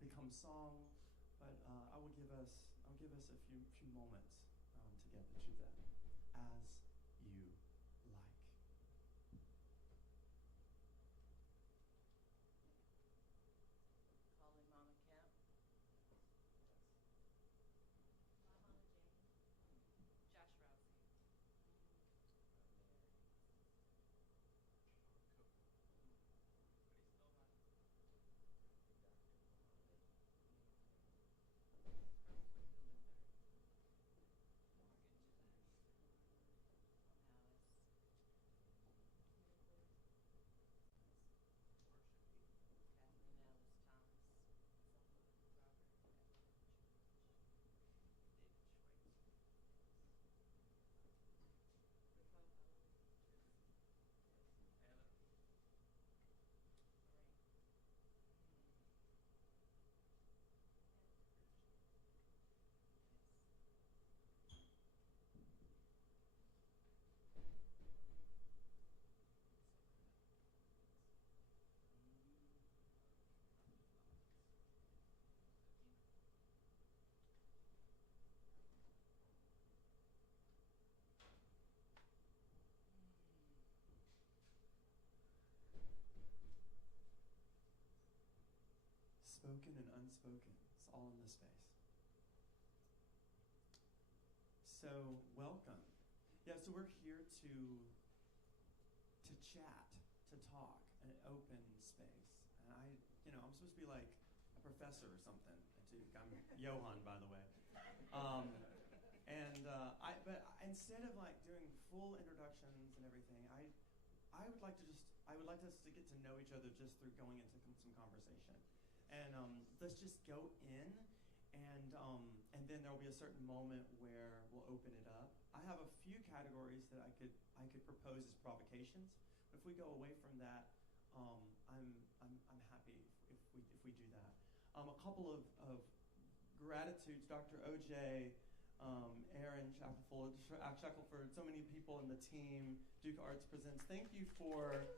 become song, but I'll give us a few moments to get to that. As you like. Calling Mama Camp. Mama Jane. Josh Rousey. Spoken and unspoken, it's all in this space. So welcome. Yeah, so we're here to chat, to talk, an open space. And I'm supposed to be like a professor or something at Duke. I'm Johan, by the way. But instead of like doing full introductions and everything, I would like us to get to know each other just through going into some conversation. And let's just go in, and then there'll be a certain moment where we'll open it up. I have a few categories that I could propose as provocations. But if we go away from that, I'm happy if we do that. A couple of gratitudes, Dr. OJ, Aaron Shackelford, so many people in the team. Duke Arts Presents. Thank you for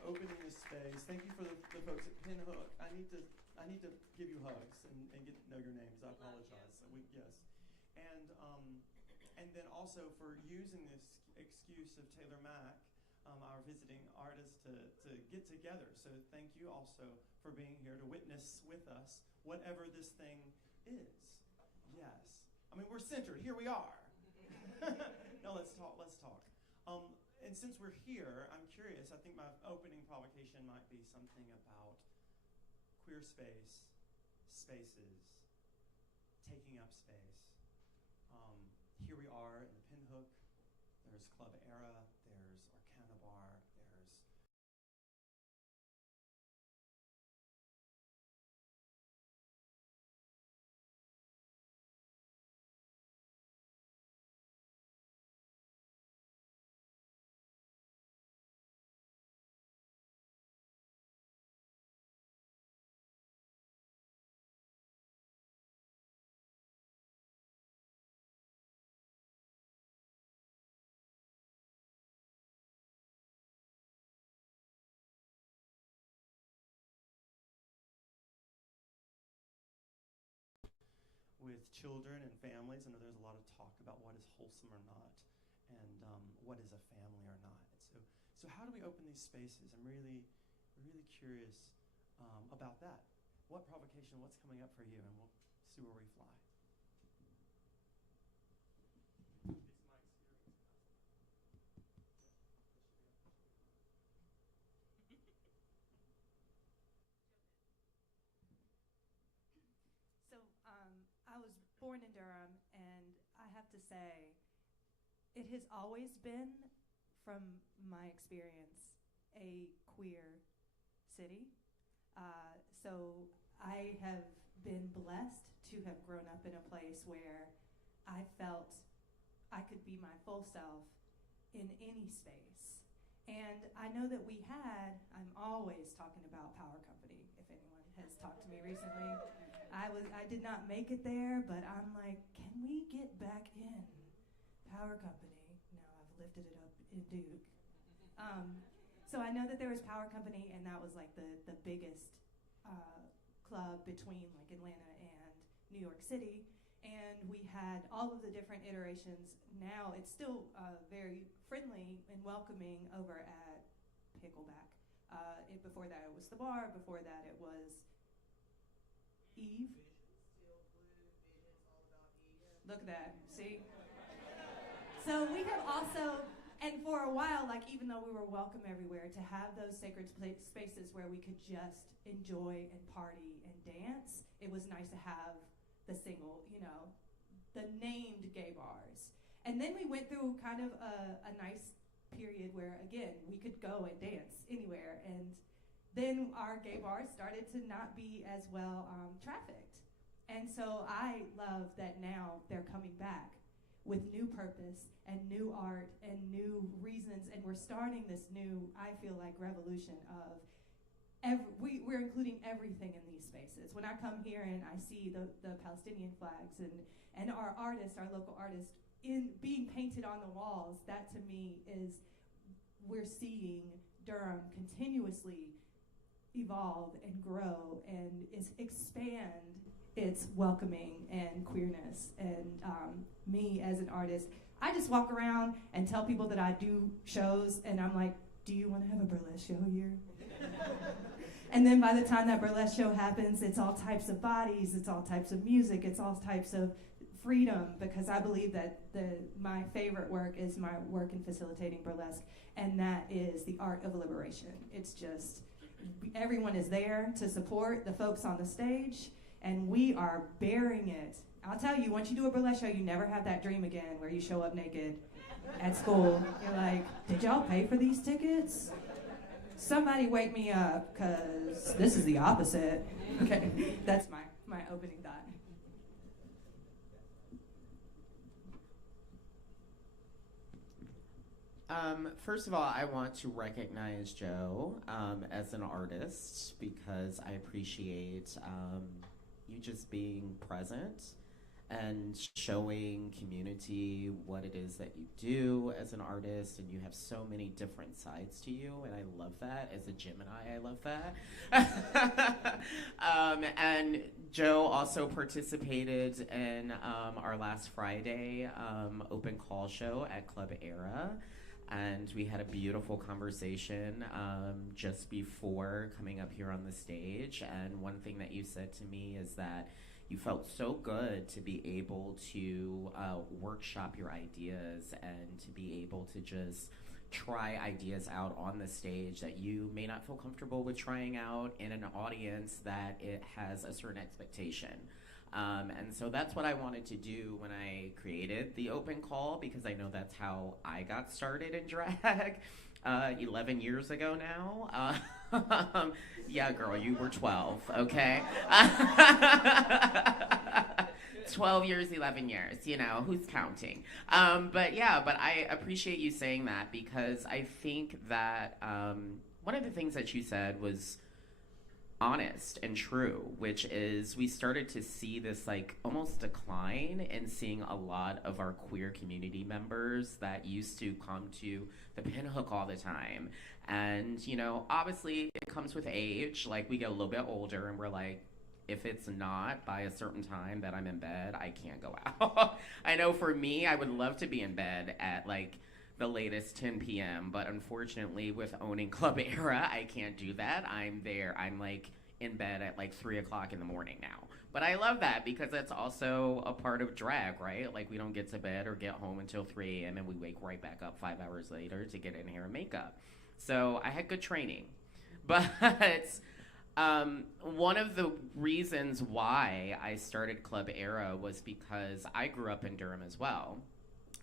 opening this space. Thank you for the folks at Pinhook. I need to give you hugs and get to know your names. I apologize. Yes. And then also for using this excuse of Taylor Mac, our visiting artist, to get together. So thank you also for being here to witness with us whatever this thing is. Yes. I mean, we're centered. Here we are. No, let's talk. And since we're here, I'm curious. I think my opening provocation might be something about queer space, spaces, taking up space. Here we are in the Pinhook. There's Club Era. There's Arcana Bar. There's with children and families. I know there's a lot of talk about what is wholesome or not, and what is a family or not. And so how do we open these spaces? I'm really curious about that. What provocation? What's coming up for you? And we'll see where we fly. So I was born in Durham, and I have to say, it has always been, from my experience, a queer city. So I have been blessed to have grown up in a place where I felt I could be my full self in any space. And I know that I'm always talking about Power Company, if anyone has talked to me recently. I did not make it there, but I'm like, can we get back in Power Company? No, I've lifted it up in Duke. So I know that there was Power Company, and that was like the biggest club between like Atlanta and New York City. And we had all of the different iterations. Now it's still very friendly and welcoming over at Pickleback. Before that it was the bar. Before that it was Eve. Look at that. See? So we have also, and for a while, like even though we were welcome everywhere, to have those sacred spaces where we could just enjoy and party and dance, it was nice to have the single, the named gay bars. And then we went through kind of a nice period where, again, we could go and dance anywhere. And then our gay bars started to not be as well trafficked. And so I love that now they're coming back with new purpose and new art and new reasons, and we're starting this new, I feel like, revolution of we're including everything in these spaces. When I come here and I see the Palestinian flags and our artists, our local artists, in being painted on the walls, that to me is, we're seeing Durham continuously evolve and grow and expand its welcoming and queerness. And me as an artist, I just walk around and tell people that I do shows, and I'm like, do you want to have a burlesque show here? And then by the time that burlesque show happens, it's all types of bodies, it's all types of music, it's all types of freedom, because I believe that my favorite work is my work in facilitating burlesque, and that is the art of liberation. It's just, everyone is there to support the folks on the stage, and we are bearing it. I'll tell you, once you do a burlesque show, you never have that dream again where you show up naked at school. You're like, did y'all pay for these tickets? Somebody wake me up, because this is the opposite. Okay, that's my opening thought. First of all, I want to recognize Joe as an artist, because I appreciate you just being present and showing community what it is that you do as an artist, and you have so many different sides to you, and I love that. As a Gemini, I love that. And Joe also participated in our last Friday open call show at Club Era, and we had a beautiful conversation just before coming up here on the stage. And one thing that you said to me is that you felt so good to be able to workshop your ideas and to be able to just try ideas out on the stage that you may not feel comfortable with trying out in an audience that it has a certain expectation. And so that's what I wanted to do when I created the open call, because I know that's how I got started in drag 11 years ago now. Yeah, girl, you were 12, okay? 12 years, 11 years, who's counting? But I appreciate you saying that, because I think that one of the things that you said was honest and true, which is we started to see this like almost decline in seeing a lot of our queer community members that used to come to the Pinhook all the time. And, obviously it comes with age. Like, we get a little bit older and we're like, if it's not by a certain time that I'm in bed, I can't go out. I know for me, I would love to be in bed at like the latest 10 p.m. But unfortunately, with owning Club Era, I can't do that. I'm like in bed at like 3 o'clock in the morning now. But I love that, because that's also a part of drag, right? Like, we don't get to bed or get home until 3 a.m. and we wake right back up 5 hours later to get in hair and makeup. So I had good training. But one of the reasons why I started Club Era was because I grew up in Durham as well,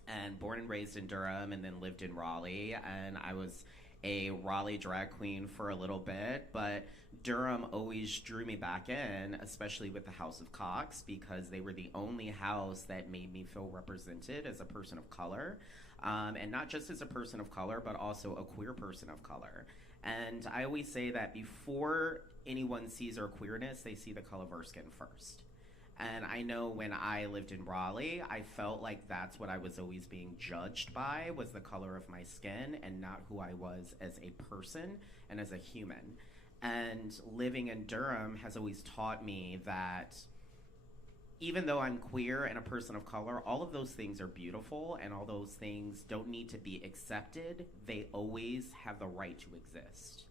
and born and raised in Durham, and then lived in Raleigh, and I was a Raleigh drag queen for a little bit, but Durham always drew me back in, especially with the House of Cox, because they were the only house that made me feel represented as a person of color, and not just as a person of color, but also a queer person of color. And I always say that before anyone sees our queerness, they see the color of our skin first. And I know when I lived in Raleigh, I felt like that's what I was always being judged by, was the color of my skin and not who I was as a person and as a human. And living in Durham has always taught me that even though I'm queer and a person of color, all of those things are beautiful and all those things don't need to be accepted. They always have the right to exist.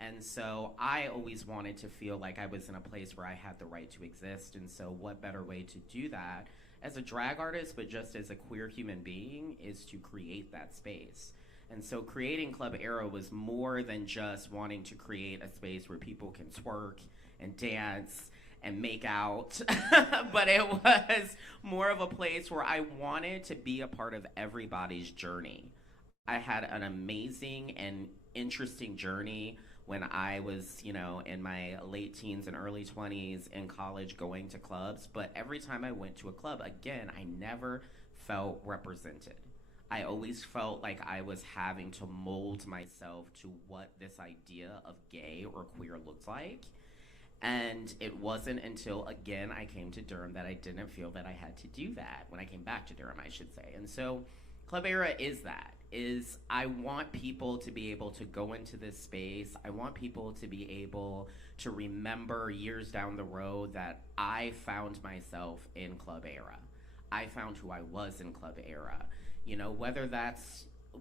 And so I always wanted to feel like I was in a place where I had the right to exist. And so what better way to do that as a drag artist, but just as a queer human being, is to create that space. And so creating Club Era was more than just wanting to create a space where people can twerk and dance and make out, but it was more of a place where I wanted to be a part of everybody's journey. I had an amazing and interesting journey when I was, in my late teens and early 20s in college going to clubs, but every time I went to a club, again, I never felt represented. I always felt like I was having to mold myself to what this idea of gay or queer looked like. And it wasn't until, again, I came to Durham that I didn't feel that I had to do that. When I came back to Durham, I should say. And so Club Era is that. I want people to be able to go into this space. I want people to be able to remember years down the road that I found myself in Club Era. I found who I was in Club Era.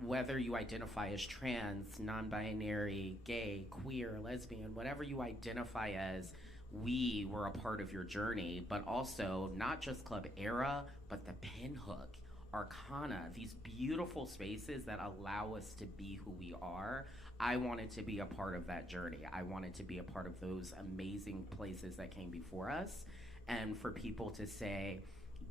Whether you identify as trans, non-binary, gay, queer, lesbian, whatever you identify as, we were a part of your journey, but also not just Club Era, but the Pinhook, Arcana, these beautiful spaces that allow us to be who we are. I wanted to be a part of that journey. I wanted to be a part of those amazing places that came before us, and for people to say,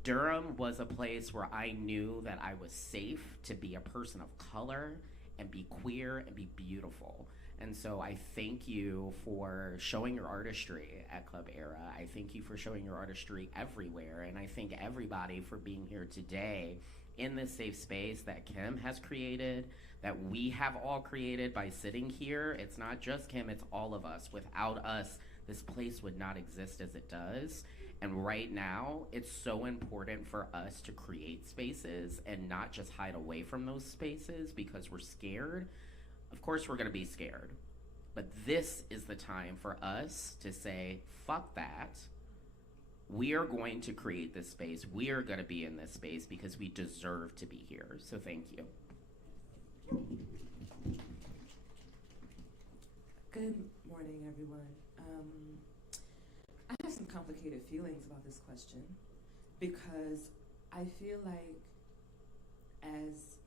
Durham was a place where I knew that I was safe to be a person of color and be queer and be beautiful. And so I thank you for showing your artistry at Club Era. I thank you for showing your artistry everywhere. And I thank everybody for being here today in this safe space that Kim has created, that we have all created by sitting here. It's not just Kim, it's all of us. Without us, this place would not exist as it does. And right now, it's so important for us to create spaces and not just hide away from those spaces because we're scared. Of course, we're gonna be scared. But this is the time for us to say, fuck that. We are going to create this space. We are gonna be in this space because we deserve to be here. So thank you. Good morning, everyone. I have some complicated feelings about this question because I feel like as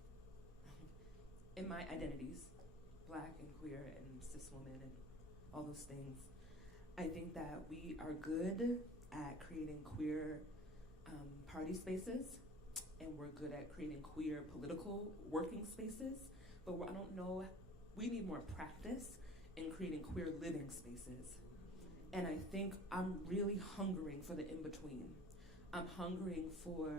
in my identities, Black and queer and cis woman and all those things, I think that we are good at creating queer party spaces, and we're good at creating queer political working spaces, but I don't know, we need more practice in creating queer living spaces. And I think I'm really hungering for the in-between. I'm hungering for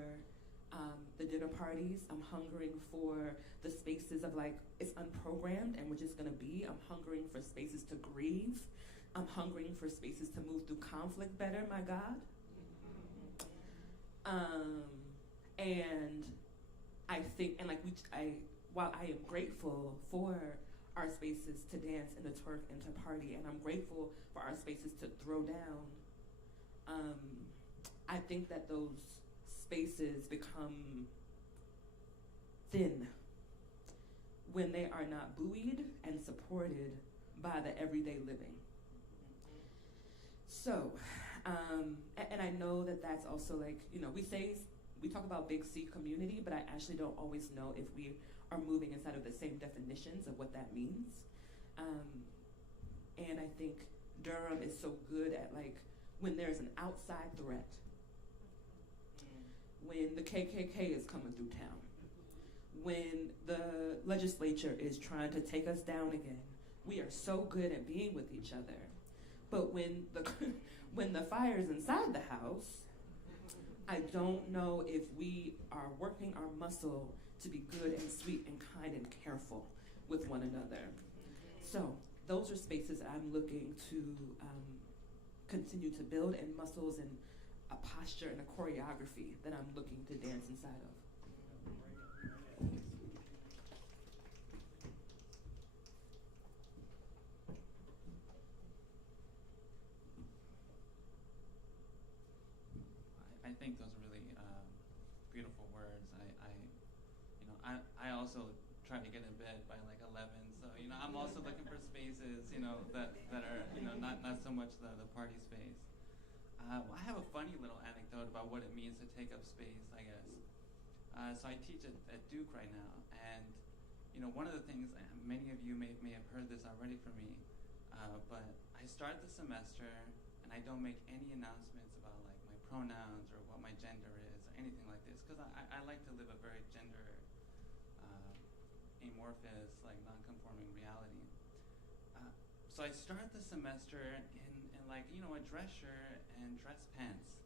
the dinner parties. I'm hungering for the spaces of like, it's unprogrammed and we're just gonna be. I'm hungering for spaces to grieve. I'm hungering for spaces to move through conflict better, my God. And I think, and like while I am grateful for our spaces to dance and to twerk and to party, and I'm grateful for our spaces to throw down, I think that those spaces become thin when they are not buoyed and supported by the everyday living. So, and I know that that's also like, we talk about big C community, but I actually don't always know if we are moving inside of the same definitions of what that means. And I think Durham is so good at like, when there's an outside threat, when the KKK is coming through town, when the legislature is trying to take us down again, we are so good at being with each other. But when the fire's inside the house, I don't know if we are working our muscle to be good and sweet and kind and careful with one another. So those are spaces that I'm looking to continue to build, and muscles and a posture and a choreography that I'm looking to dance inside of. think those are really beautiful words. I also try to get in bed by like 11, so I'm also looking for spaces that are not so much the party space. I have a funny little anecdote about what it means to take up space, I guess. So I teach at Duke right now, and one of the things, many of you may have heard this already from me, but I start the semester and I don't make any announcements about like my pronouns or what my gender is or anything like this, because I like to live a very gender amorphous, like non-conforming reality. So I start the semester in like a dress shirt and dress pants,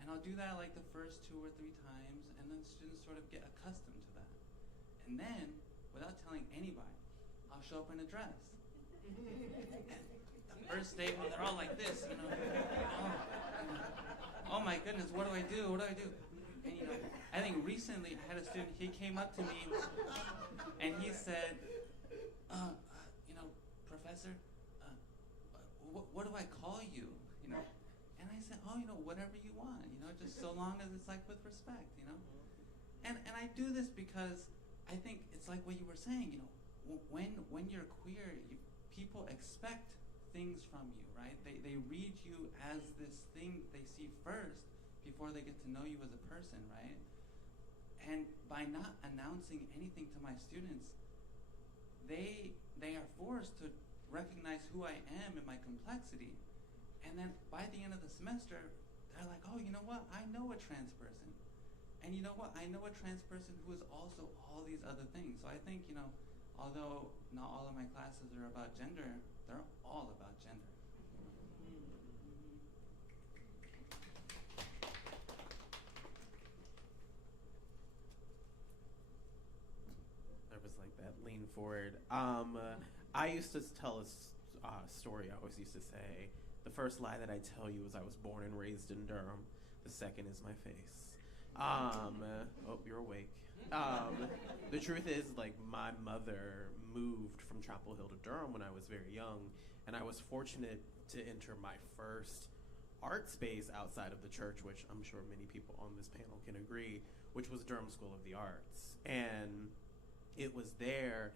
and I'll do that like the first 2 or 3 times, and then students sort of get accustomed to that, and then without telling anybody, I'll show up in a dress. The first day when they're all like this, oh my goodness, what do I do? What do I do? And I think recently I had a student, he came up to me and he said, Professor, what do I call you? And I said, whatever you want, just so long as it's like with respect, And I do this because I think it's like what you were saying, when you're queer, people expect things from you, right? They read you as this thing they see first before they get to know you as a person, right? And by not announcing anything to my students, they are forced to recognize who I am and my complexity. And then by the end of the semester, they're like, oh, you know what? I know a trans person. And you know what? I know a trans person who is also all these other things. So I think, although not all of my classes are about gender, they're all about gender. There was like that lean forward. I used to tell a story. I always used to say, the first lie that I tell you is I was born and raised in Durham. The second is my face. Oh, you're awake. The truth is, like, my mother moved from Chapel Hill to Durham when I was very young, and I was fortunate to enter my first art space outside of the church, which I'm sure many people on this panel can agree, which was Durham School of the Arts. And it was there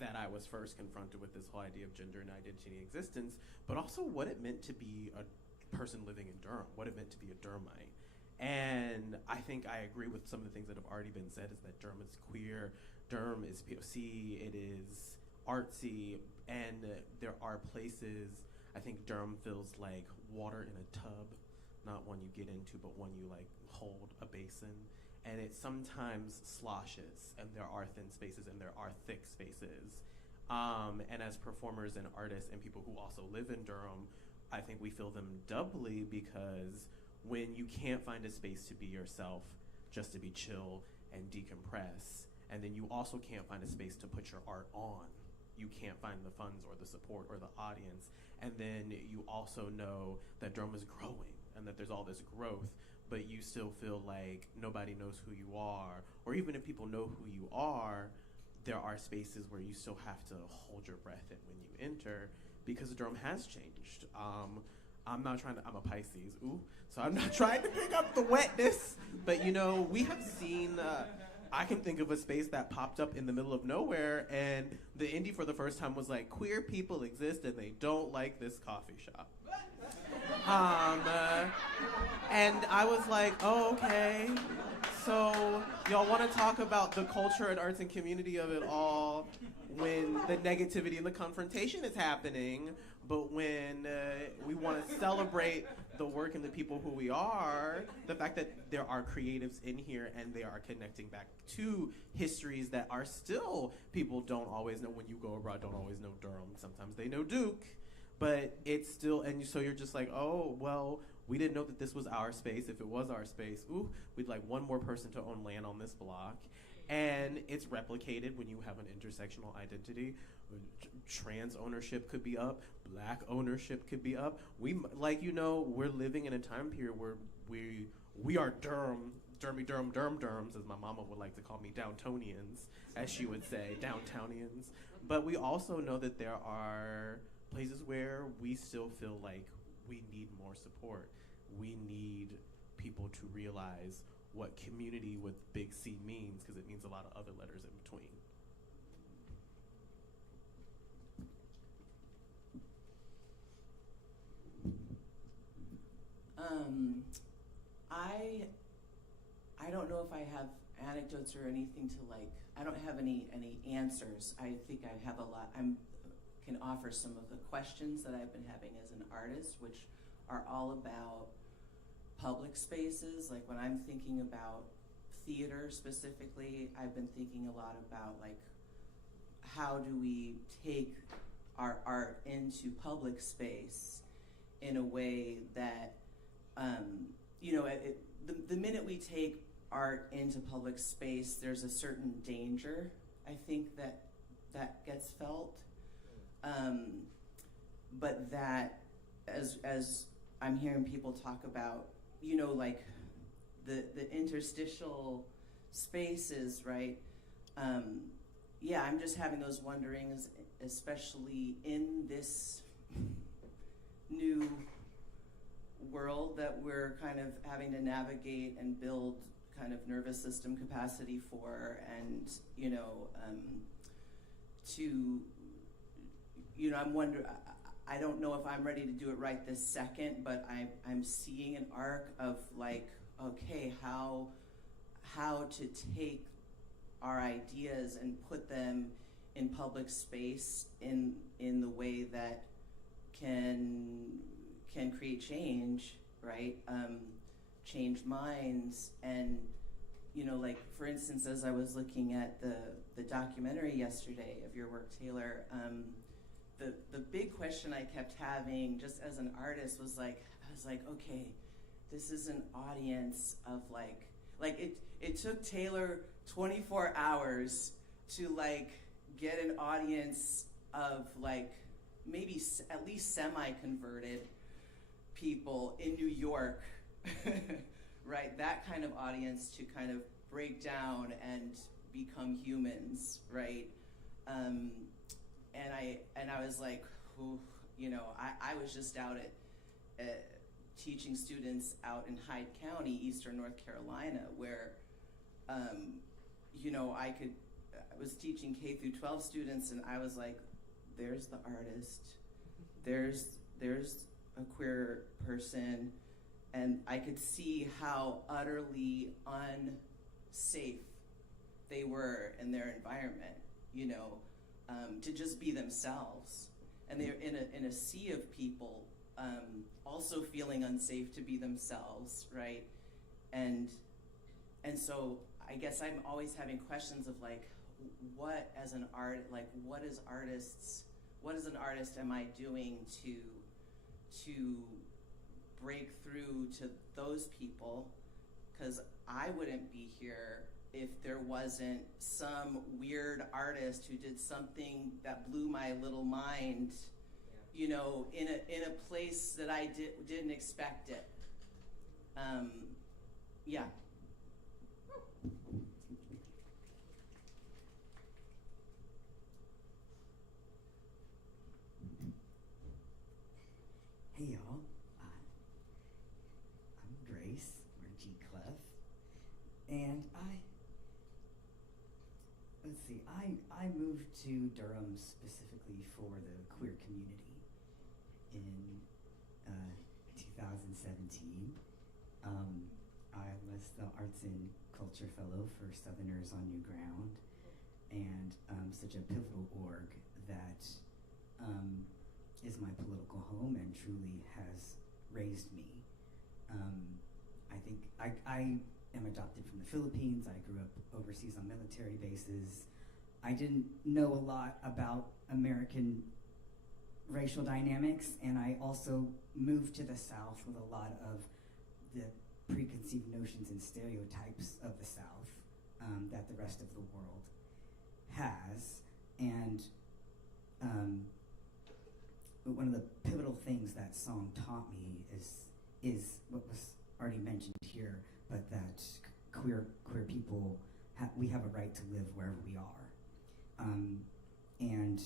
that I was first confronted with this whole idea of gender and identity and existence, but also what it meant to be a person living in Durham, what it meant to be a Durhamite. And I think I agree with some of the things that have already been said, is that Durham is queer, Durham is POC, it is artsy, and there are places, I think Durham feels like water in a tub, not one you get into, but one you like hold a basin. And it sometimes sloshes, and there are thin spaces and there are thick spaces. And as performers and artists and people who also live in Durham, I think we feel them doubly, because when you can't find a space to be yourself, just to be chill and decompress, and then you also can't find a space to put your art on, you can't find the funds or the support or the audience, and then you also know that Durham is growing and that there's all this growth, but you still feel like nobody knows who you are, or even if people know who you are, there are spaces where you still have to hold your breath in when you enter, because Durham has changed. I'm a Pisces, so I'm not trying to pick up the wetness, but we have seen, I can think of a space that popped up in the middle of nowhere, and the indie for the first time was like, queer people exist and they don't like this coffee shop. And I was like, oh, okay. So y'all want to talk about the culture and arts and community of it all when the negativity and the confrontation is happening, but when we want to celebrate the work and the people who we are, the fact that there are creatives in here and they are connecting back to histories that are still, people don't always know, when you go abroad, don't always know Durham. Sometimes they know Duke. But it's still, and so you're just like, oh, well, we didn't know that this was our space. If it was our space, we'd like one more person to own land on this block. And it's replicated when you have an intersectional identity. Trans ownership could be up. Black ownership could be up. We're living in a time period where we are Durhams, as my mama would like to call me, Downtonians, as she would say, Downtownians. But we also know that there are places where we still feel like we need more support. We need people to realize what community with big C means, because it means a lot of other letters in between. I don't know if I have anecdotes or anything to like. I don't have any answers. I think I have a lot. Can offer some of the questions that I've been having as an artist, which are all about public spaces. Like when I'm thinking about theater specifically, I've been thinking a lot about like how do we take our art into public space in a way that the minute we take art into public space, there's a certain danger, I think, that gets felt. But that, as I'm hearing people talk about, like the interstitial spaces, right? Yeah, I'm just having those wonderings, especially in this new world that we're kind of having to navigate and build kind of nervous system capacity for, and I'm wondering, I don't know if I'm ready to do it right this second, but I'm seeing an arc of like, okay, how to take our ideas and put them in public space in the way that can create change, right? Change minds. And like for instance, as I was looking at the documentary yesterday of your work, Taylor, the big question I kept having just as an artist was like, I was like, okay, this is an audience of like it took Taylor 24 hours to like get an audience of like maybe at least semi-converted people in New York, right? That kind of audience to kind of break down and become humans, right? And I was like, ooh, I was just out at teaching students out in Hyde County, Eastern North Carolina, where, I was teaching K through 12 students, and I was like, there's the artist, there's a queer person, and I could see how utterly unsafe they were in their environment, to just be themselves. And they're in a sea of people also feeling unsafe to be themselves, right? And so I guess I'm always having questions of like, what as an artist am I doing to break through to those people? Because I wouldn't be here if there wasn't some weird artist who did something that blew my little mind, in a place that I didn't expect it. Yeah. Hey y'all, I'm Grace, or G Clef, and I moved to Durham specifically for the queer community in 2017. I was the Arts and Culture Fellow for Southerners on New Ground, and such a pivotal org that is my political home and truly has raised me. I think I am adopted from the Philippines. I grew up overseas on military bases. I didn't know a lot about American racial dynamics, and I also moved to the South with a lot of the preconceived notions and stereotypes of the South that the rest of the world has. And one of the pivotal things that song taught me is what was already mentioned here, but that queer people we have a right to live wherever we are, and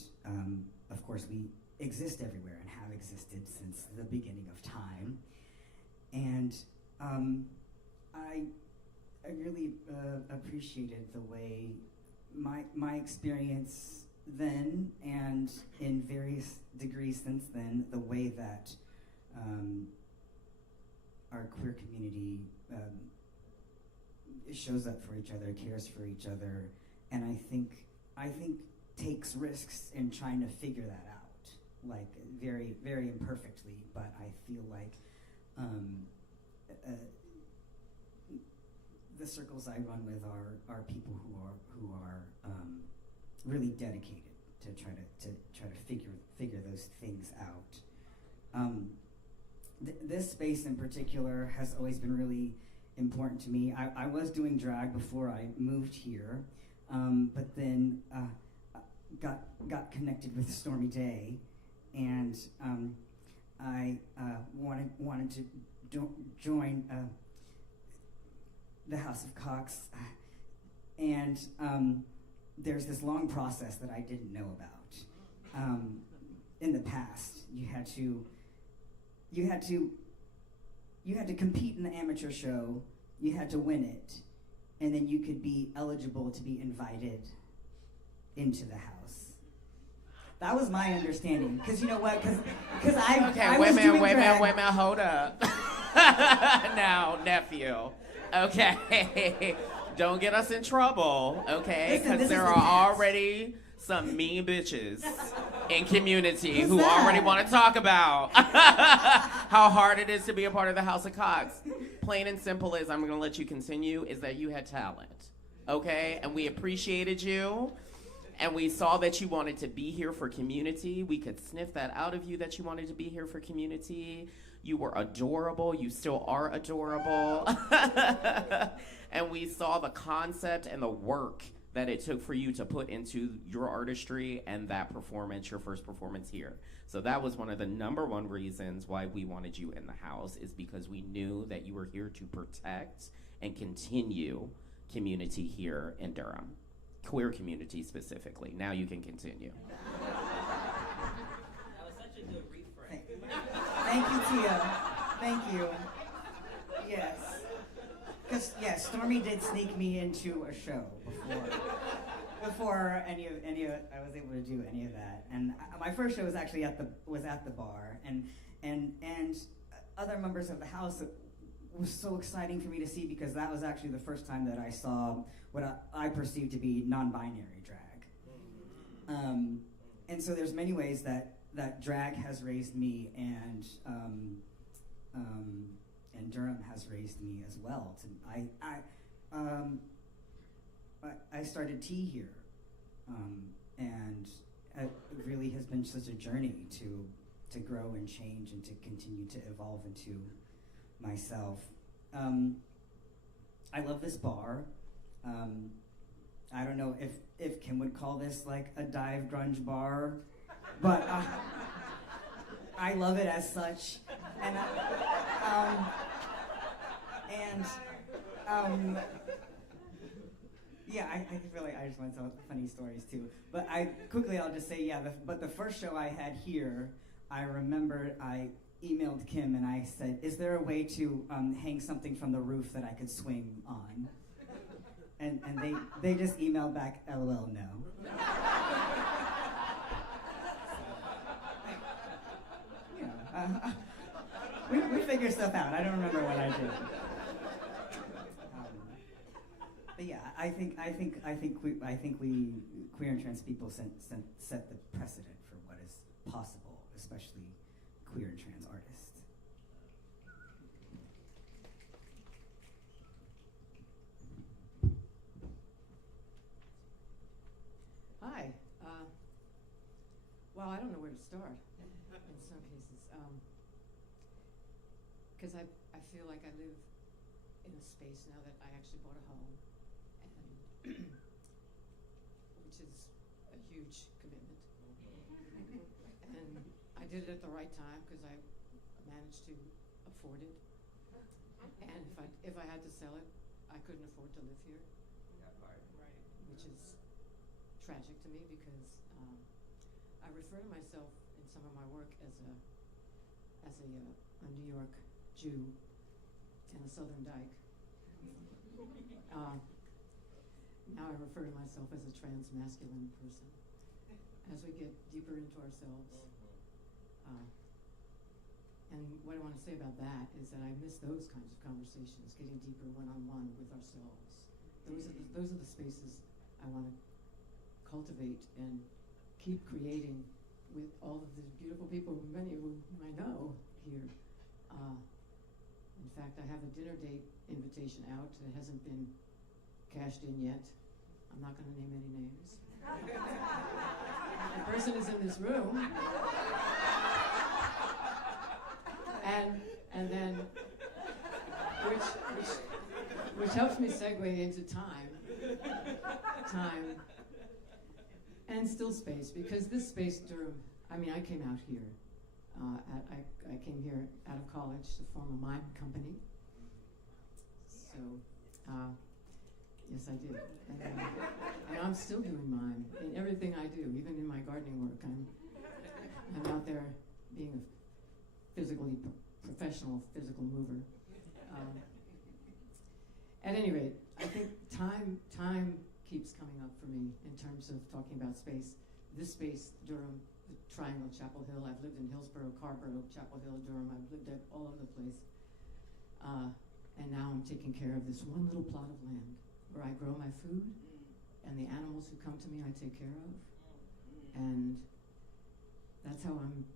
of course we exist everywhere and have existed since the beginning of time. And I really appreciated the way my experience then, and in various degrees since then, the way that our queer community shows up for each other, cares for each other, and I think takes risks in trying to figure that out, like very, very imperfectly. But I feel like the circles I run with are people who are really dedicated to try to figure those things out. This space in particular has always been really important to me. I was doing drag before I moved here, but then got connected with Stormy Day, and I wanted to join the House of Cox, and there's this long process that I didn't know about. In the past, you had to compete in the amateur show, you had to win it, and then you could be eligible to be invited into the house. That was my understanding, because you know what? Because I wait a minute, drag. hold up. Now, nephew. Okay, don't get us in trouble, okay? Because there are already some mean bitches in community who already want to talk about how hard it is to be a part of the House of Cox. Plain and simple is, I'm going to let you continue, is that you had talent, okay? And we appreciated you, and we saw that you wanted to be here for community. We could sniff that out of you, that you wanted to be here for community. You were adorable. You still are adorable. And we saw the concept and the work that it took for you to put into your artistry and that performance, your first performance here. So that was one of the number one reasons why we wanted you in the house, is because we knew that you were here to protect and continue community here in Durham. Queer community specifically. Now you can continue. That was such a good refrain. Thank you, Tia. Thank you. Yes. Because Stormy did sneak me into a show before any of I was able to do any of that. And my first show was actually at the bar, and other members of the house. It was so exciting for me to see, because that was actually the first time that I saw what I perceived to be non-binary drag. And so there's many ways that drag has raised me, and Durham has raised me as well. I started tea here, and it really has been such a journey to grow and change and to continue to evolve into myself. I love this bar. I don't know if Kim would call this like a dive grunge bar, but I love it as such. And yeah, I feel like I just want to tell funny stories too. But I'll just say, but the first show I had here, I remember I emailed Kim and I said, is there a way to hang something from the roof that I could swing on? And they just emailed back, LOL, no. We figure stuff out. I don't remember what I did. But yeah, I think we queer and trans people set the precedent for what is possible, especially queer and trans artists. Hi. Well, I don't know where to start in some cases, because I feel like I live in a space now that I actually bought a home, and which is a huge commitment. And I did it at the right time because I managed to afford it. And if I had to sell it, I couldn't afford to live here. Right. Which is tragic to me, because I refer to myself in some of my work as a New York Jew and a Southern dyke. Now I refer to myself as a trans-masculine person. As we get deeper into ourselves, and what I want to say about that is that I miss those kinds of conversations, getting deeper one-on-one with ourselves. Those are the spaces I want to cultivate and keep creating with all of the beautiful people, many of whom I know here. In fact, I have a dinner date invitation out that hasn't been cashed in yet. I'm not going to name any names. The person is in this room. And then, which helps me segue into time, and still space, because this space, Durham, I mean, I came out here. I came here out of college to form a mime company. So, yes, I did. And I'm still doing mime in everything I do, even in my gardening work. I'm out there being a professional physical mover. At any rate, I think time keeps coming up for me in terms of talking about space. This space, Durham, the Triangle, Chapel Hill. I've lived in Hillsborough, Carrboro, Chapel Hill, Durham. I've lived all over the place. And now I'm taking care of this one little plot of land where I grow my food, and the animals who come to me I take care of. And that's how I'm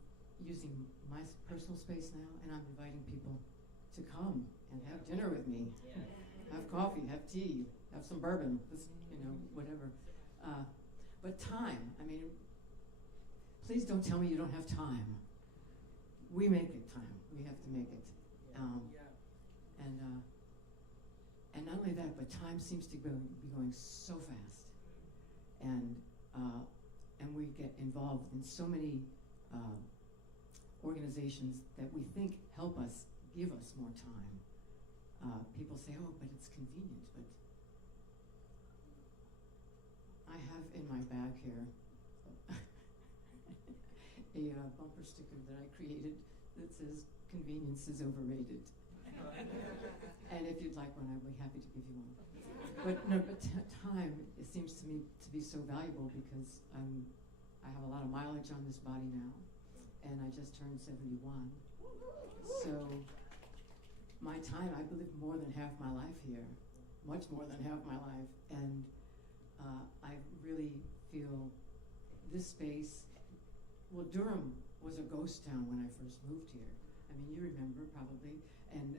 using my personal space now, and I'm inviting people to come and have dinner with me, have coffee, have tea, have some bourbon, whatever. But time, I mean, please don't tell me you don't have time. We make it time. We have to make it. And not only that, but time seems to be going so fast. And we get involved in so many organizations that we think help us, give us more time. People say, oh, but it's convenient. But I have in my bag here a bumper sticker that I created that says, convenience is overrated. And if you'd like one, I'd be happy to give you one. But time, it seems to me to be so valuable because I have a lot of mileage on this body now, and I just turned 71. So my time, I believe, more than half my life here, much more than half my life, and I really feel this space. Well, Durham was a ghost town when I first moved here. I mean, you remember probably. And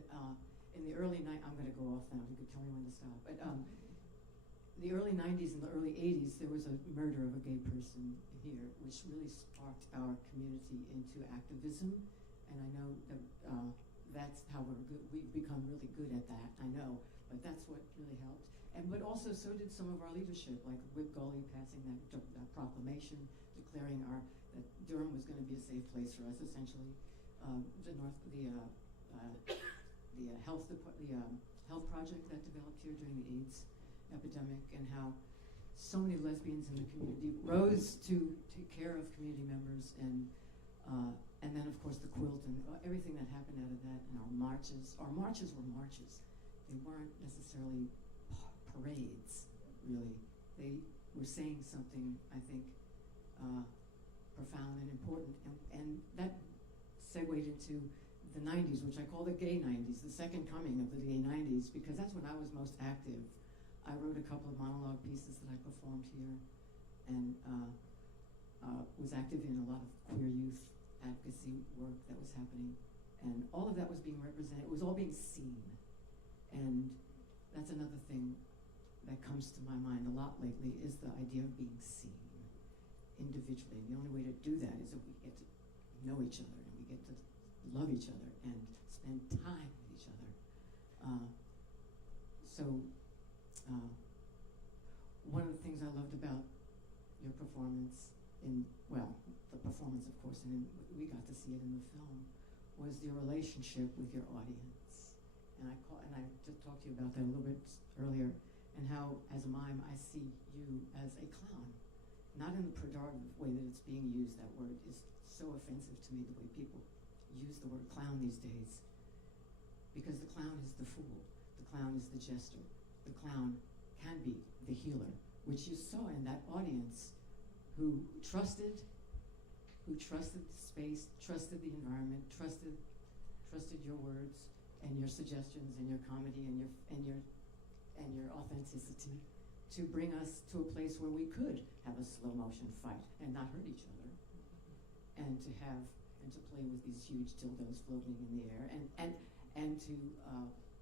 in the early I'm going to go off now. You could tell me when to stop. But the early 90s and the early 80s, there was a murder of a gay person here, which really sparked our community into activism. And I know that that's how we've become really good at that. I know, but that's what really helped. But also, so did some of our leadership, like Whip Gully passing that proclamation declaring that Durham was going to be a safe place for us. Essentially, the health project that developed here during the AIDS epidemic, and how so many lesbians in the community rose to take care of community members, and then of course the quilt and everything that happened out of that, and our marches. Our marches were marches. They weren't necessarily parades, really. They were saying something, I think, profound and important, and that segued into the 90s, which I call the gay 90s, the second coming of the gay 90s, because that's when I was most active. I wrote a couple of monologue pieces that I performed here, and was active in a lot of queer youth advocacy work that was happening, and all of that was being represented. It was all being seen, and that's another thing that comes to my mind a lot lately, is the idea of being seen individually. The only way to do that is if we get to know each other, and we get to love each other and spend time with each other. One of the things I loved about your performance, the performance, of course, and we got to see it in the film, was your relationship with your audience. And I just talked to you about that a little bit earlier, and how, as a mime, I see you as a clown. Not in the pejorative way that it's being used. That word is so offensive to me, the way people use the word clown these days, because the clown is the fool. The clown is the jester. The clown can be the healer, which you saw in that audience who trusted the space, trusted the environment, trusted your words and your suggestions and your comedy and your authenticity to bring us to a place where we could have a slow motion fight and not hurt each other, and to play with these huge dildos floating in the air, and to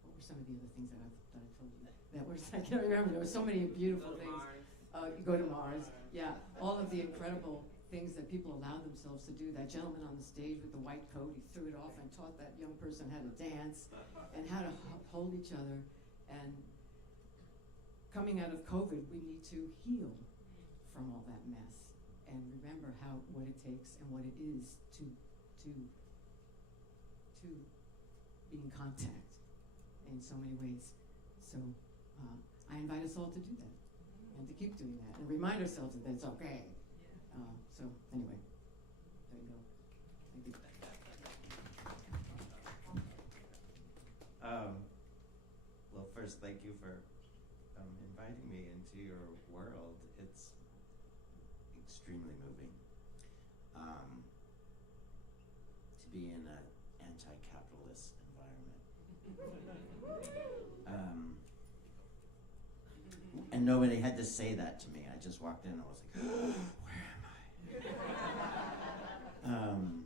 what were some of the other things that I told you that were I can't remember. There were so many beautiful things. Go to Mars. Yeah, all of the incredible things that people allowed themselves to do. That gentleman on the stage with the white coat, he threw it off and taught that young person how to dance and how to hold each other. And coming out of COVID, we need to heal from all that mess and remember what it takes and what it is to be in contact in so many ways. So I invite us all to do that and to keep doing that and remind ourselves that it's okay. So anyway, there you go. Thank you. Well, first, thank you for inviting me into your world. It's extremely moving to be in an anti-capitalist environment. And nobody had to say that to me. I just walked in and was like, where am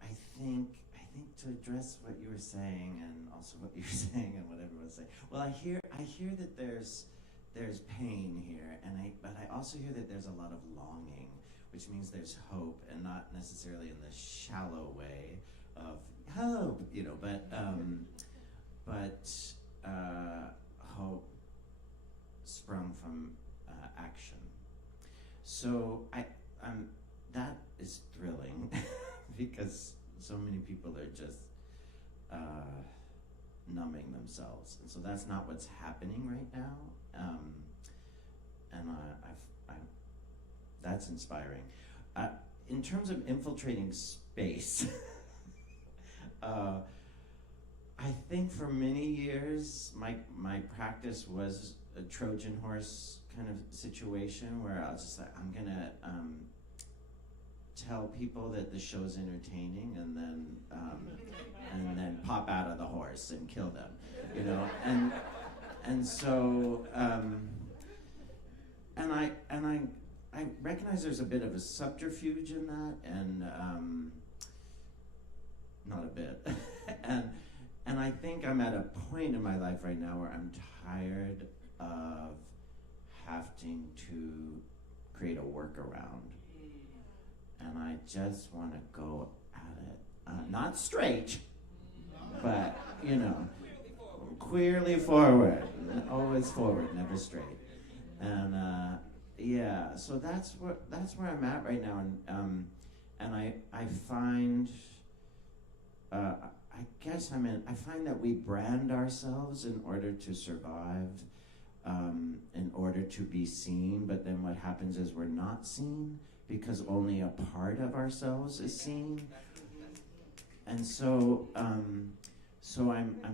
I think to address what you were saying and also what you're saying and what everyone's saying. Well, I hear that there's pain here, but I also hear that there's a lot of longing, which means there's hope, and not necessarily in the shallow way of hope, but hope sprung from action. So that is thrilling because so many people are just numbing themselves, and so that's not what's happening right now. And that's inspiring. In terms of infiltrating space, I think for many years my practice was a Trojan horse kind of situation where I was just like, I'm gonna tell people that the show's entertaining and then pop out of the horse and kill them, and so I recognize there's a bit of a subterfuge in that, and not a bit, and I think I'm at a point in my life right now where I'm tired of having to create a workaround, and I just want to go at it, not straight, but queerly forward, always forward, never straight, and yeah. So that's where I'm at right now, and I find. I find that we brand ourselves in order to survive, in order to be seen, but then what happens is we're not seen because only a part of ourselves is seen. And so I'm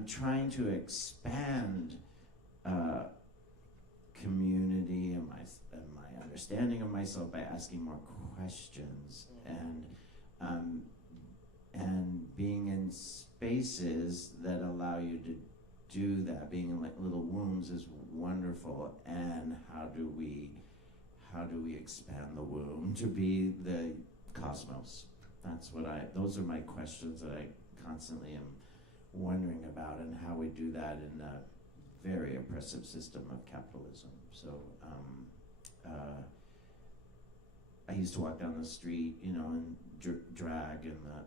trying to expand community and my understanding of myself by asking more questions and being in spaces that allow you to do that. Being in like little wombs is wonderful. And how do we expand the womb to be the cosmos? Those are my questions that I constantly am wondering about, and how we do that in a very oppressive system of capitalism. So I used to walk down the street, in drag in the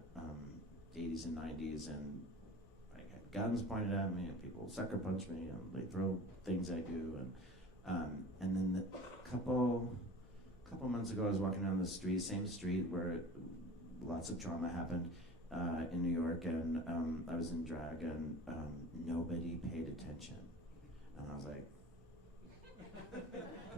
80s and 90s, and I had guns pointed at me, and people sucker punch me, and they throw things I do, and then a couple months ago, I was walking down the street, same street where lots of trauma happened in New York, and I was in drag, and nobody paid attention, and I was like,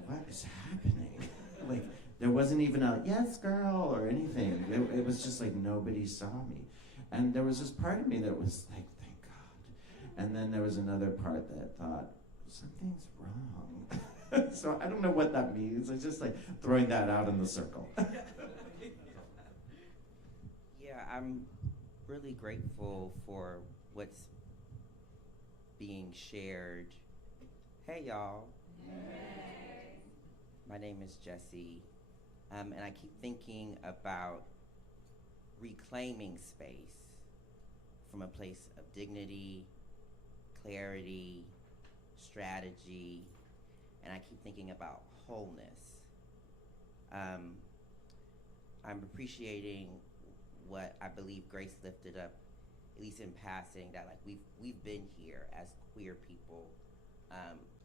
what is happening? Like, There wasn't even a yes girl or anything. It was just like nobody saw me. And there was this part of me that was like, thank God. And then there was another part that thought, something's wrong. So I don't know what that means. It's just like throwing that out in the circle. Yeah, I'm really grateful for what's being shared. Hey, y'all. Hey. My name is Jesse, and I keep thinking about reclaiming space from a place of dignity, clarity, strategy, and I keep thinking about wholeness. I'm appreciating what I believe Grace lifted up, at least in passing, that like we've been here as queer people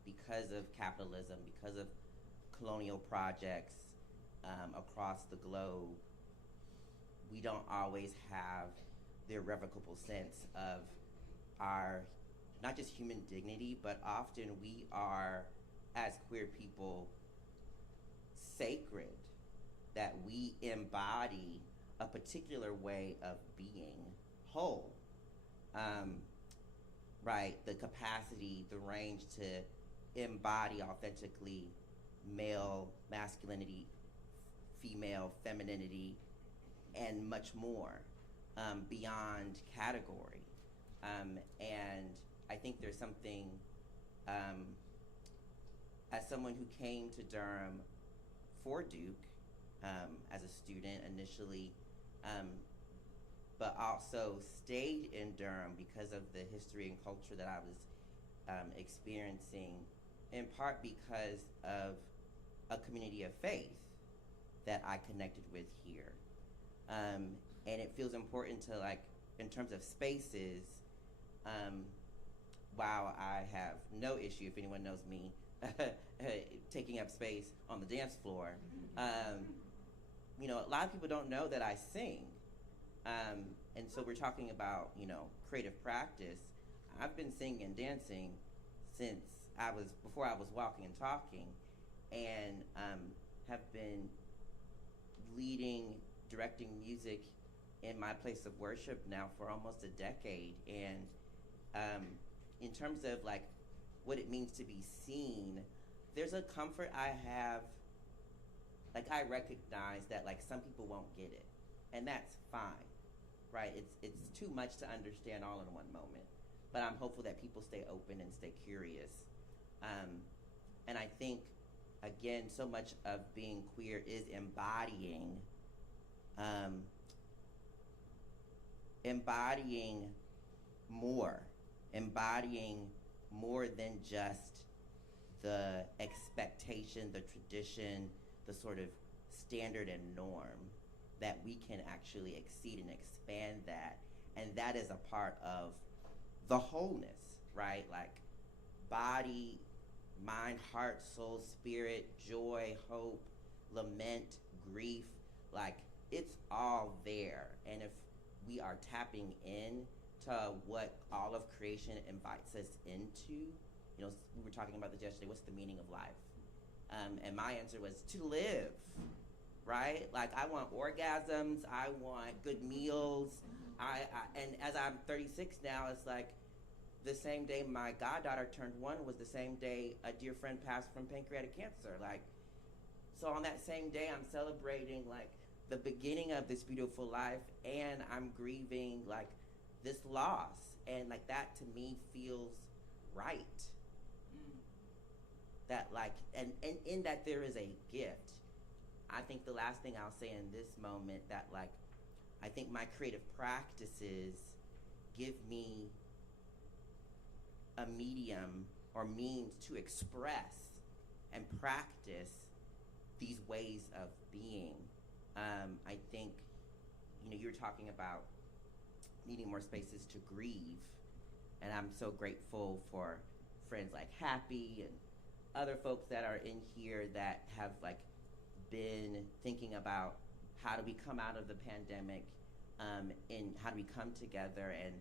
because of capitalism, because of colonial projects across the globe. We don't always have the irrevocable sense of our, not just human dignity, but often we are, as queer people, sacred, that we embody a particular way of being whole. Right, the capacity, the range to embody authentically male masculinity, female femininity, and much more beyond category. And I think there's something, as someone who came to Durham for Duke as a student initially, but also stayed in Durham because of the history and culture that I was experiencing, in part because of a community of faith that I connected with here. And it feels important to, like, in terms of spaces, while I have no issue, if anyone knows me, taking up space on the dance floor, you know, a lot of people don't know that I sing. And so we're talking about, you know, creative practice. I've been singing and dancing since before I was walking and talking, and have been leading, directing music in my place of worship now for almost a decade. And in terms of like what it means to be seen, there's a comfort I have. Like, I recognize that like some people won't get it, and that's fine, right? It's too much to understand all in one moment, but I'm hopeful that people stay open and stay curious. And I think, again, so much of being queer is embodying more than just the expectation, the tradition, the sort of standard and norm, that we can actually exceed and expand that. And that is a part of the wholeness, right? Like body, mind, heart, soul, spirit, joy, hope, lament, grief, like it's all there. And if we are tapping in to what all of creation invites us into, you know, we were talking about this yesterday, what's the meaning of life? And my answer was to live, right? Like, I want orgasms, I want good meals, and as I'm 36 now, it's like the same day my goddaughter turned 1 was the same day a dear friend passed from pancreatic cancer. Like, so on that same day, I'm celebrating like the beginning of this beautiful life, and I'm grieving like this loss, and like that to me feels right. That like, and in that there is a gift. I think the last thing I'll say in this moment, that like, I think my creative practices give me a medium or means to express and practice these ways of being. I think, you know, you were talking about needing more spaces to grieve, and I'm so grateful for friends like Happy and other folks that are in here that have like been thinking about how do we come out of the pandemic, and how do we come together, and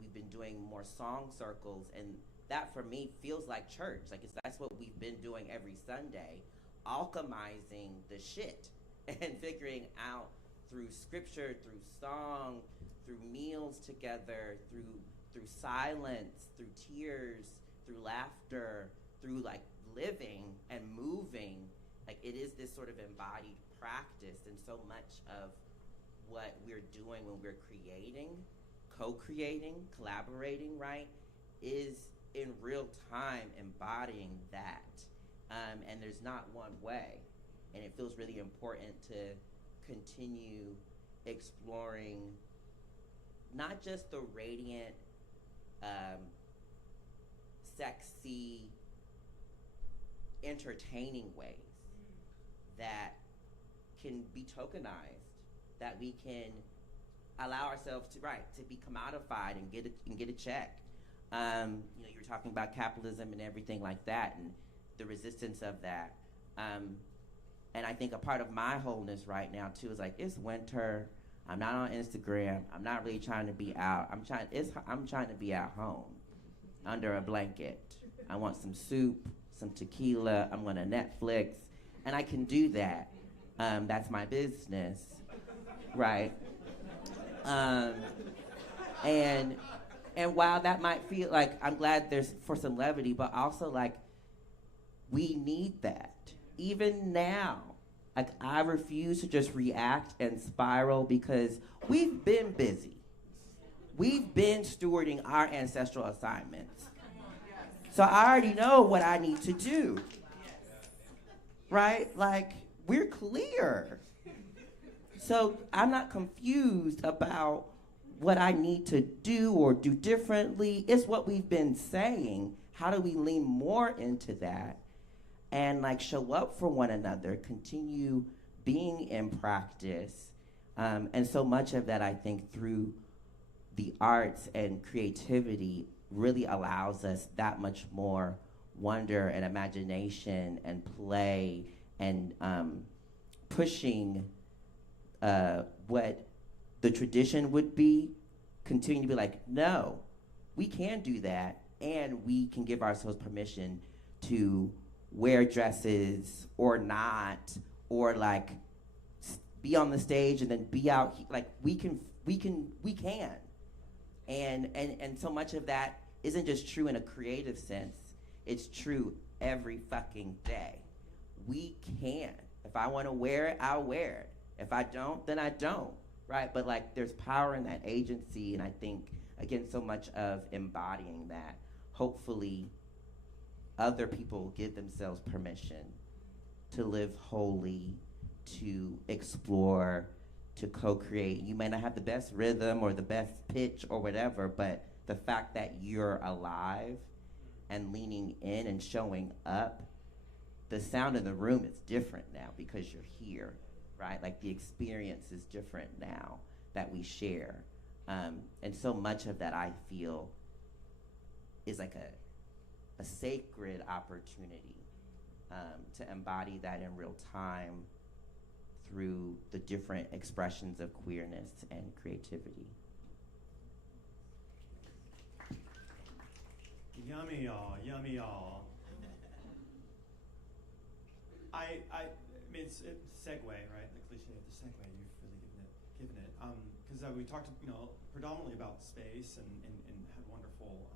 we've been doing more song circles, and that for me feels like church. Like, that's what we've been doing every Sunday, alchemizing the shit and figuring out through scripture, through song, through meals together, through silence, through tears, through laughter, through like living and moving. Like it is this sort of embodied practice, and so much of what we're doing when we're creating, co-creating, collaborating, right, is in real time embodying that. And there's not one way. And it feels really important to continue exploring not just the radiant, sexy, entertaining ways that can be tokenized, that we can allow ourselves to be commodified and get a check. You know, you were talking about capitalism and everything like that, and the resistance of that. And I think a part of my wholeness right now too is like, it's winter. I'm not on Instagram. I'm not really trying to be out. I'm trying to be at home, under a blanket. I want some soup, some tequila. I'm gonna Netflix, and I can do that. That's my business, right? And while that might feel like, I'm glad there's for some levity, but also like, we need that. Even now, like I refuse to just react and spiral because we've been busy. We've been stewarding our ancestral assignments. So I already know what I need to do, right? Like, we're clear. So I'm not confused about what I need to do or do differently. It's what we've been saying. How do we lean more into that and like show up for one another, continue being in practice? And so much of that, I think, through the arts and creativity really allows us that much more wonder and imagination and play and pushing what the tradition would be, continue to be like, no, we can do that, and we can give ourselves permission to wear dresses or not, or like be on the stage and then be out, like we can. And so much of that isn't just true in a creative sense, it's true every fucking day. We can. If I want to wear it, I'll wear it. If I don't, then I don't, right? But like there's power in that agency, and I think, again, so much of embodying that, hopefully other people give themselves permission to live wholly, to explore, to co-create. You may not have the best rhythm or the best pitch or whatever, but the fact that you're alive and leaning in and showing up, the sound in the room is different now because you're here, right? Like the experience is different now that we share. And so much of that, I feel, is like a sacred opportunity to embody that in real time through the different expressions of queerness and creativity. Yummy, y'all. Yummy, y'all. I mean, it's segue, right? The cliche of the segue. You've really given it. Because we talked, predominantly about space and had wonderful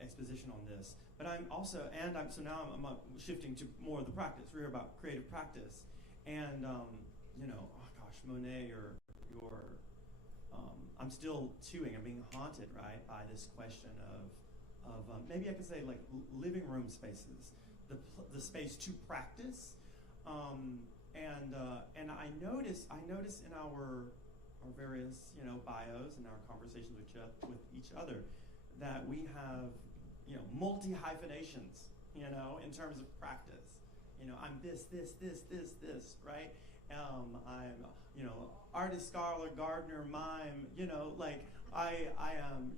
exposition on this. But I'm also, so now I'm shifting to more of the practice. We're here about creative practice, and Monet or your. I'm still chewing. I'm being haunted, right, by this question of maybe I could say like living room spaces, the space to practice, and I notice in our various bios and our conversations with each other that we have multi hyphenations in terms of practice. I'm this, right? I'm artist, scholar, gardener, mime. I am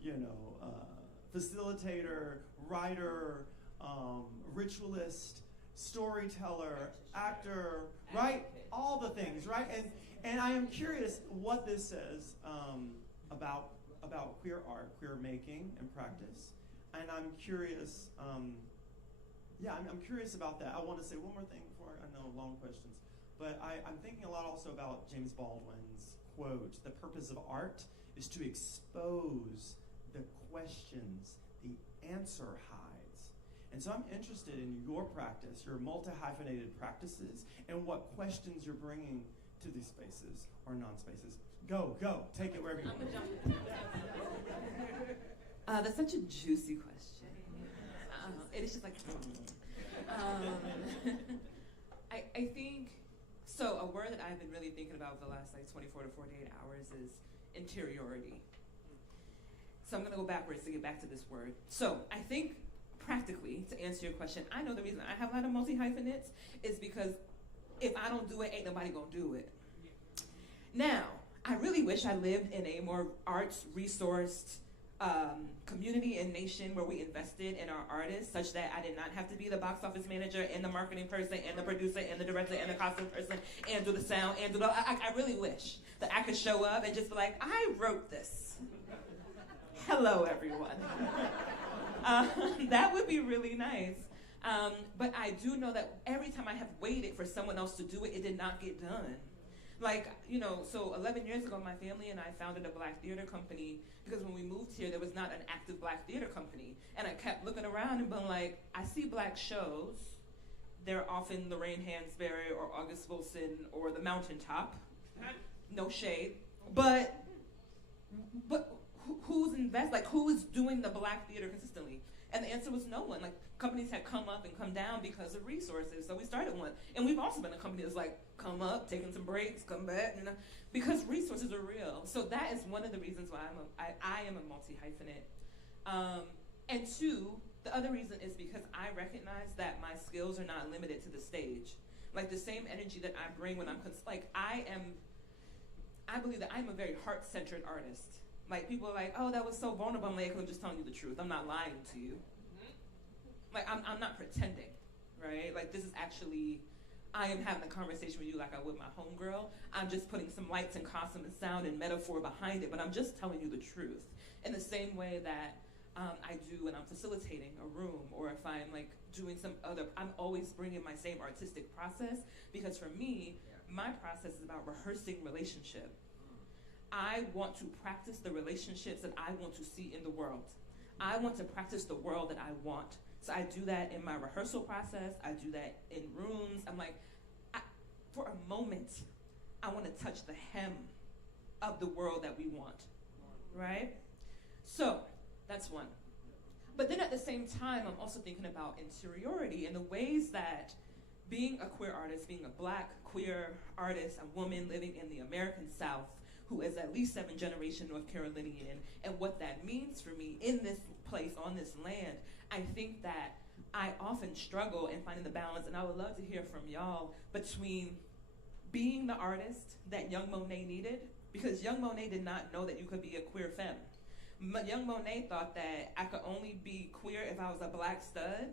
facilitator, writer, ritualist, storyteller, actor, right? All the things, right? And I am curious what this says about queer art, queer making and practice. And I'm curious Yeah, I'm curious about that. I want to say one more thing before I know long questions. But I'm thinking a lot also about James Baldwin's quote, the purpose of art is to expose the questions the answer hides. And so I'm interested in your practice, your multi-hyphenated practices, and what questions you're bringing to these spaces or non-spaces. Go, take it wherever you want. That's such a juicy question. It is just like, I think, so a word that I've been really thinking about for the last like 24 to 48 hours is interiority. So I'm gonna go backwards to get back to this word. So I think practically, to answer your question, I know the reason I have a lot of multi-hyphenates is because if I don't do it, ain't nobody gonna do it. Now, I really wish I lived in a more arts resourced community and nation where we invested in our artists such that I did not have to be the box office manager and the marketing person and the producer and the director and the costume person and do the sound and do the, I really wish that I could show up and just be like, I wrote this. Hello, everyone. That would be really nice. But I do know that every time I have waited for someone else to do it, it did not get done. Like, so 11 years ago, my family and I founded a black theater company because when we moved here, there was not an active black theater company. And I kept looking around and being like, I see black shows. They're often Lorraine Hansberry or August Wilson or The Mountaintop. No shade. But who's who is doing the black theater consistently? And the answer was no one. Like, companies had come up and come down because of resources. So we started one. And we've also been a company that's like, come up, taking some breaks, come back, because resources are real. So that is one of the reasons why I am a multi-hyphenate. And two, the other reason is because I recognize that my skills are not limited to the stage. Like the same energy that I bring when I believe that I'm a very heart-centered artist. Like, people are like, oh, that was so vulnerable. I'm like, I'm just telling you the truth. I'm not lying to you. Like, I'm not pretending, right? Like, this is actually, I am having a conversation with you like I would my homegirl. I'm just putting some lights and costume and sound and metaphor behind it, but I'm just telling you the truth. In the same way that I do when I'm facilitating a room, or if I'm like doing some other, I'm always bringing my same artistic process, because for me, my process is about rehearsing relationship. I want to practice the relationships that I want to see in the world. I want to practice the world that I want. So I do that in my rehearsal process. I do that in rooms. I'm like, for a moment, I want to touch the hem of the world that we want, right? So that's one. But then at the same time, I'm also thinking about interiority and the ways that being a queer artist, being a black queer artist, a woman living in the American South, who is at least 7th generation North Carolinian, and what that means for me in this place, on this land, I think that I often struggle in finding the balance, and I would love to hear from y'all, between being the artist that Young Monet needed, because Young Monet did not know that you could be a queer femme. Young Monet thought that I could only be queer if I was a black stud,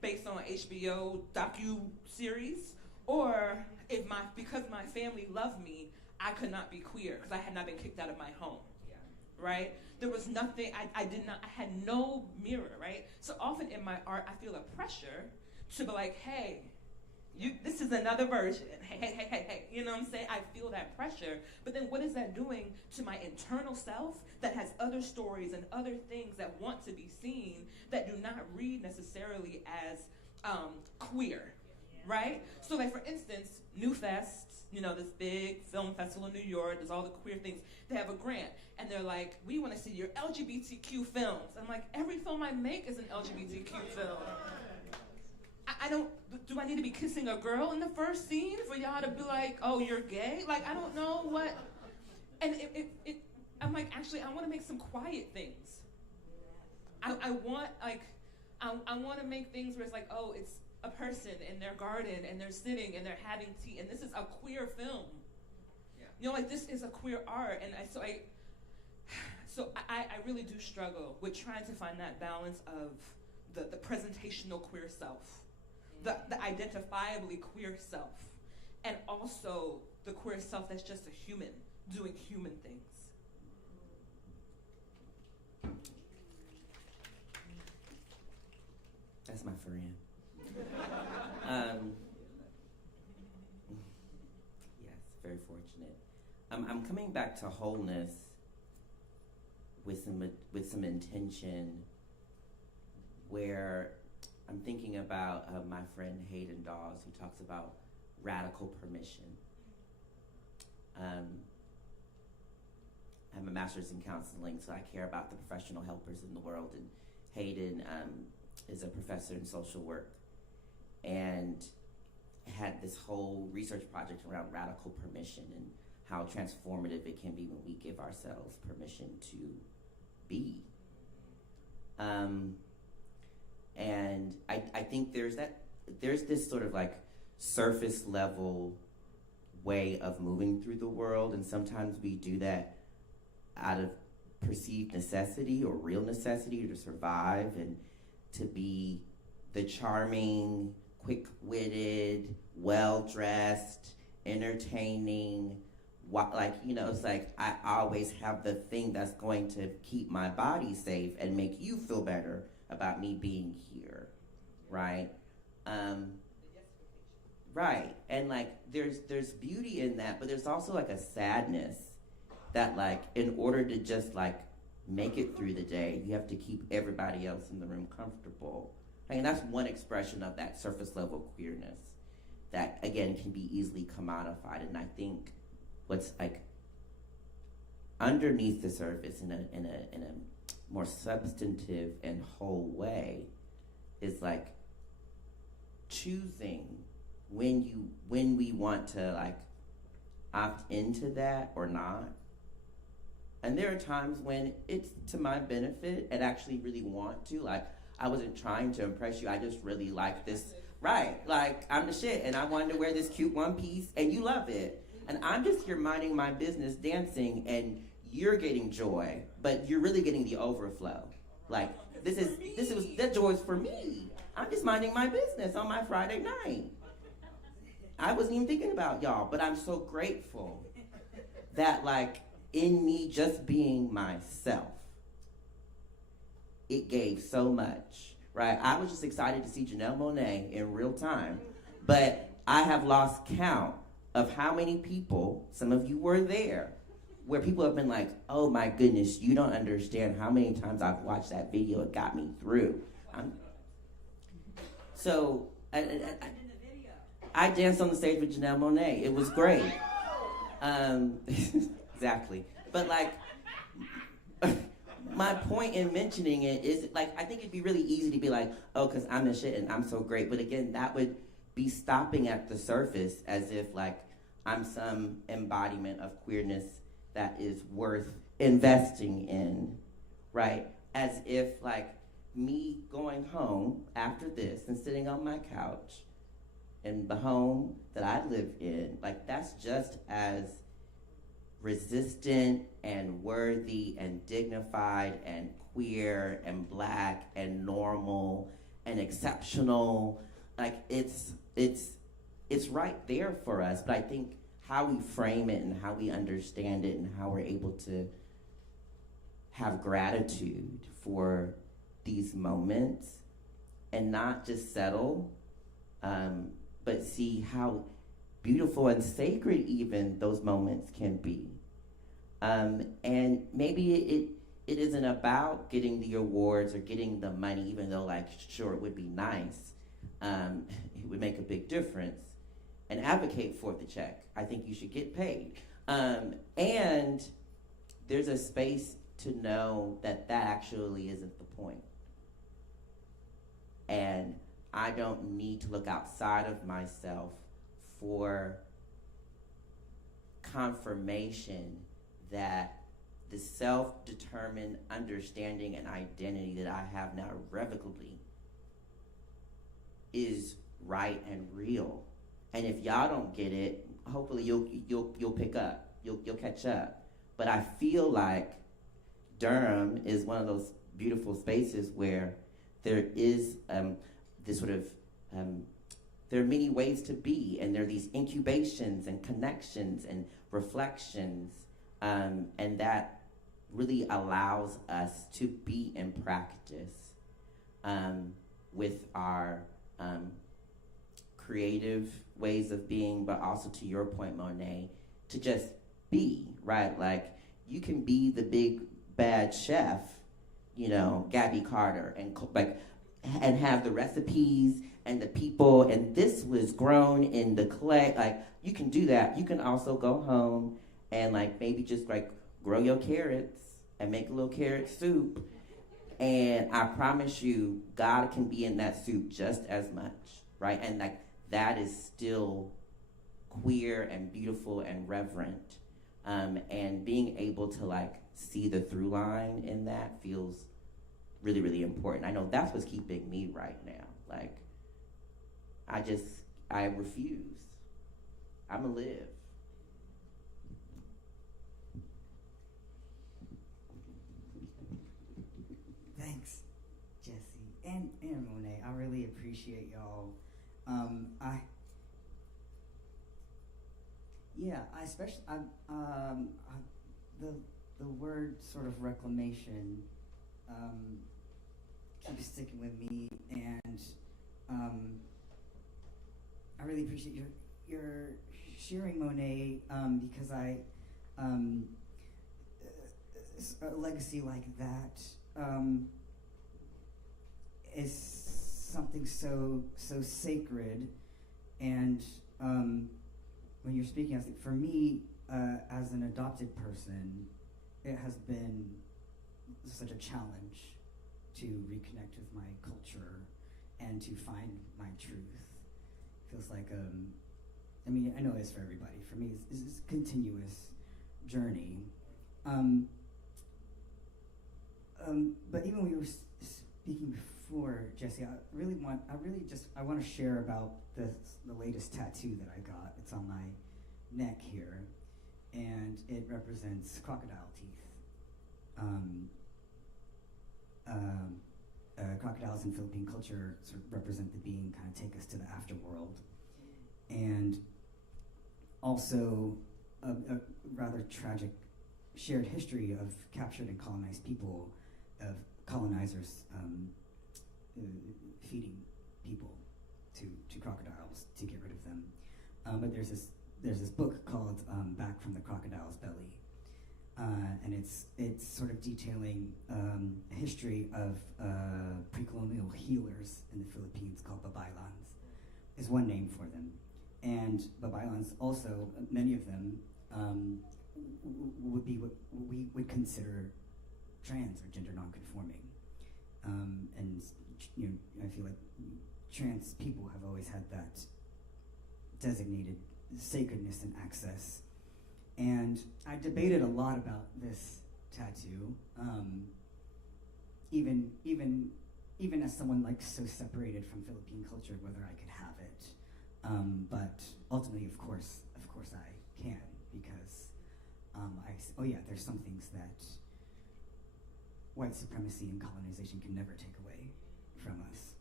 based on HBO docu-series, or if because my family loved me, I could not be queer because I had not been kicked out of my home, right? There was nothing, I had no mirror, right? So often in my art, I feel a pressure to be like, hey, this is another version. Hey, you know what I'm saying? I feel that pressure, but then what is that doing to my internal self that has other stories and other things that want to be seen that do not read necessarily as queer, right? So like, for instance, New Fest, this big film festival in New York, there's all the queer things. They have a grant, and they're like, we want to see your LGBTQ films. I'm like, every film I make is an LGBTQ film. Do I need to be kissing a girl in the first scene for y'all to be like, oh, you're gay? Like, I don't know what, and I'm like, actually, I want to make some quiet things. I want to make things where it's like, oh, it's a person in their garden and they're sitting and they're having tea, and this is a queer film. Like, this is a queer art, and I really do struggle with trying to find that balance of the presentational queer self, the identifiably queer self, and also the queer self that's just a human doing human things. That's my friend. Yes, very fortunate. I'm coming back to wholeness with some intention, where I'm thinking about my friend Hayden Dawes, who talks about radical permission. I'm a master's in counseling, so I care about the professional helpers in the world, and Hayden is a professor in social work and had this whole research project around radical permission and how transformative it can be when we give ourselves permission to be. And I think there's this sort of like surface level way of moving through the world, and sometimes we do that out of perceived necessity or real necessity to survive and to be the charming, quick-witted, well-dressed, entertaining, it's like I always have the thing that's going to keep my body safe and make you feel better about me being here, right? Right, and like there's beauty in that, but there's also like a sadness that like in order to just like make it through the day, you have to keep everybody else in the room comfortable. I mean, that's one expression of that surface level queerness that again can be easily commodified. And I think what's like underneath the surface in a more substantive and whole way is like choosing when we want to like opt into that or not. And there are times when it's to my benefit and actually really want to. Like, I wasn't trying to impress you. I just really like this. Right. Like, I'm the shit. And I wanted to wear this cute one piece. And you love it. And I'm just here minding my business, dancing. And you're getting joy. But you're really getting the overflow. Like, that joy is for me. I'm just minding my business on my Friday night. I wasn't even thinking about y'all. But I'm so grateful that, like, in me just being myself, it gave so much, right? I was just excited to see Janelle Monáe in real time, but I have lost count of how many people, some of you were there, where people have been like, oh my goodness, you don't understand how many times I've watched that video, it got me through. I danced on the stage with Janelle Monáe. It was great. Exactly. But like, my point in mentioning it is like, I think it'd be really easy to be like, oh, because I'm the shit and I'm so great. But again, that would be stopping at the surface as if like I'm some embodiment of queerness that is worth investing in, right? As if like me going home after this and sitting on my couch in the home that I live in, like that's just as resistant and worthy and dignified and queer and black and normal and exceptional. Like it's right there for us, but I think how we frame it and how we understand it and how we're able to have gratitude for these moments and not just settle, but see how beautiful and sacred even those moments can be. And maybe it isn't about getting the awards or getting the money, even though like sure it would be nice. It would make a big difference. And advocate for the check. I think you should get paid. And there's a space to know that that actually isn't the point. And I don't need to look outside of myself for confirmation that the self-determined understanding and identity that I have now irrevocably is right and real. And if y'all don't get it, hopefully you'll pick up, you'll catch up. But I feel like Durham is one of those beautiful spaces where there is this sort of there are many ways to be, and there are these incubations and connections and reflections, and that really allows us to be in practice with our creative ways of being, but also to your point, Monet, to just be, right? Like, you can be the big bad chef, you know, Gabby Carter, and have the recipes and the people, and this was grown in the clay. Like, you can do that. You can also go home and like maybe just like grow your carrots and make a little carrot soup. And I promise you, God can be in that soup just as much, right? And like that is still queer and beautiful and reverent. And being able to like see the through line in that feels really, really important. I know that's what's keeping me right now. Like, I refuse. I'ma live. Thanks, Jesse and Monet. I really appreciate y'all. I especially the word sort of reclamation keeps sticking with me, and I really appreciate your sharing, Monet, because a legacy like that is something so sacred, and when you're speaking, I think for me, as an adopted person, it has been such a challenge to reconnect with my culture and to find my truth. Feels like, I mean, I know it's for everybody. For me, it's a continuous journey. But even when we were speaking before, Jesse, I want to share about the latest tattoo that I got. It's on my neck here, and it represents crocodile teeth. Crocodiles in Philippine culture sort of represent the being, kind of take us to the afterworld, and also a rather tragic shared history of captured and colonized people, of colonizers feeding people to crocodiles to get rid of them. But there's this book called Back from the Crocodile's Belly, and it's sort of detailing a history of pre-colonial healers in the Philippines called babaylans, is one name for them. And babaylans also, many of them would be what we would consider trans or gender non-conforming. And you know, I feel like trans people have always had that designated sacredness and access. And I debated a lot about this tattoo, even as someone like so separated from Philippine culture, whether I could have it. But ultimately, of course I can, because there's some things that white supremacy and colonization can never take away from us.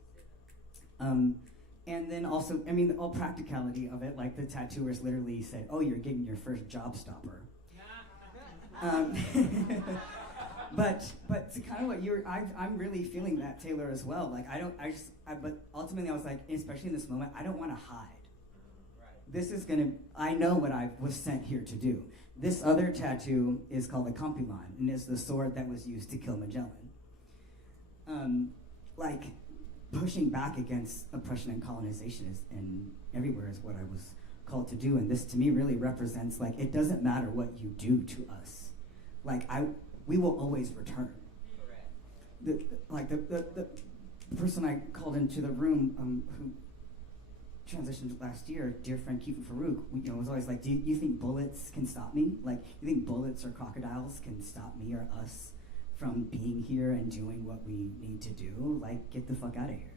And then also, I mean, all practicality of it, like the tattooers literally said, "Oh, you're getting your first job stopper." But to kind of what I'm really feeling that, Taylor, as well. Like but ultimately I was like, especially in this moment, I don't want to hide. This is I know what I was sent here to do. This other tattoo is called a Campilan, and is the sword that was used to kill Magellan. Like, pushing back against oppression and colonization and everywhere is what I was called to do, and this to me really represents, like, it doesn't matter what you do to us. Like, we will always return. The person I called into the room who transitioned last year, dear friend Kifu Farouk, was always like, do you think bullets can stop me? Like, you think bullets or crocodiles can stop me or us from being here and doing what we need to do? Like, get the fuck out of here.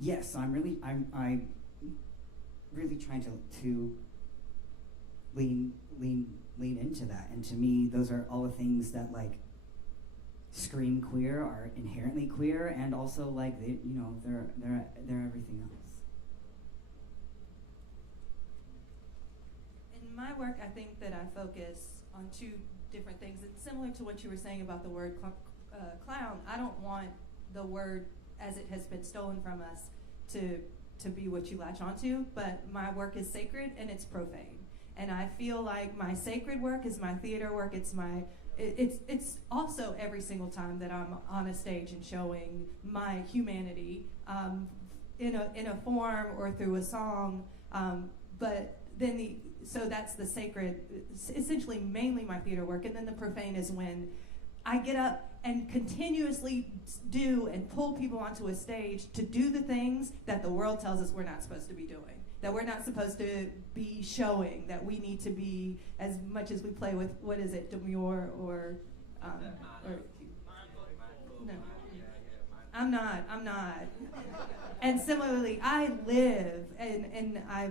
Yes, I'm really trying to lean into that. And to me, those are all the things that, like, scream queer, are inherently queer, and also, like, they're everything else. In my work, I think that I focus on two different things. It's similar to what you were saying about the word clown. I don't want the word as it has been stolen from us to be what you latch onto, but my work is sacred and it's profane. And I feel like my sacred work is my theater work. It's also every single time that I'm on a stage and showing my humanity in a form or through a song. But then so that's the sacred, essentially mainly my theater work, and then the profane is when I get up and continuously do and pull people onto a stage to do the things that the world tells us we're not supposed to be doing, that we're not supposed to be showing, that we need to be, as much as we play with, what is it, demure or no. I'm not. And similarly, I live, and I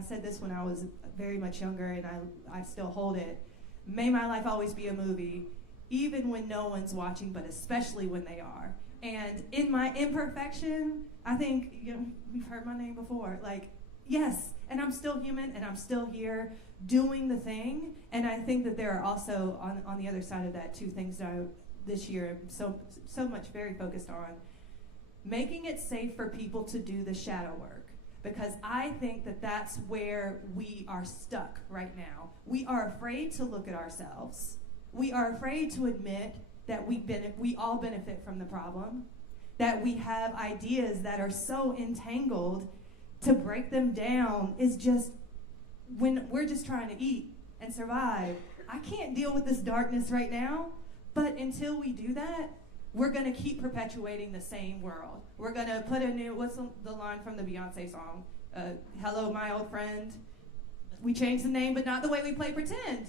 said this when I was very much younger, and I still hold it. May my life always be a movie, even when no one's watching, but especially when they are. And in my imperfection, I think, you've heard my name before, like, yes, and I'm still human, and I'm still here doing the thing. And I think that there are also, on the other side of that, two things that I, this year, am so much very focused on. Making it safe for people to do the shadow work, because I think that that's where we are stuck right now. We are afraid to look at ourselves. We are afraid to admit that we all benefit from the problem, that we have ideas that are so entangled. To break them down is just, when we're just trying to eat and survive. I can't deal with this darkness right now, but until we do that, we're going to keep perpetuating the same world. We're going to put a new, what's the line from the Beyonce song? Hello, my old friend. We changed the name, but not the way we play pretend,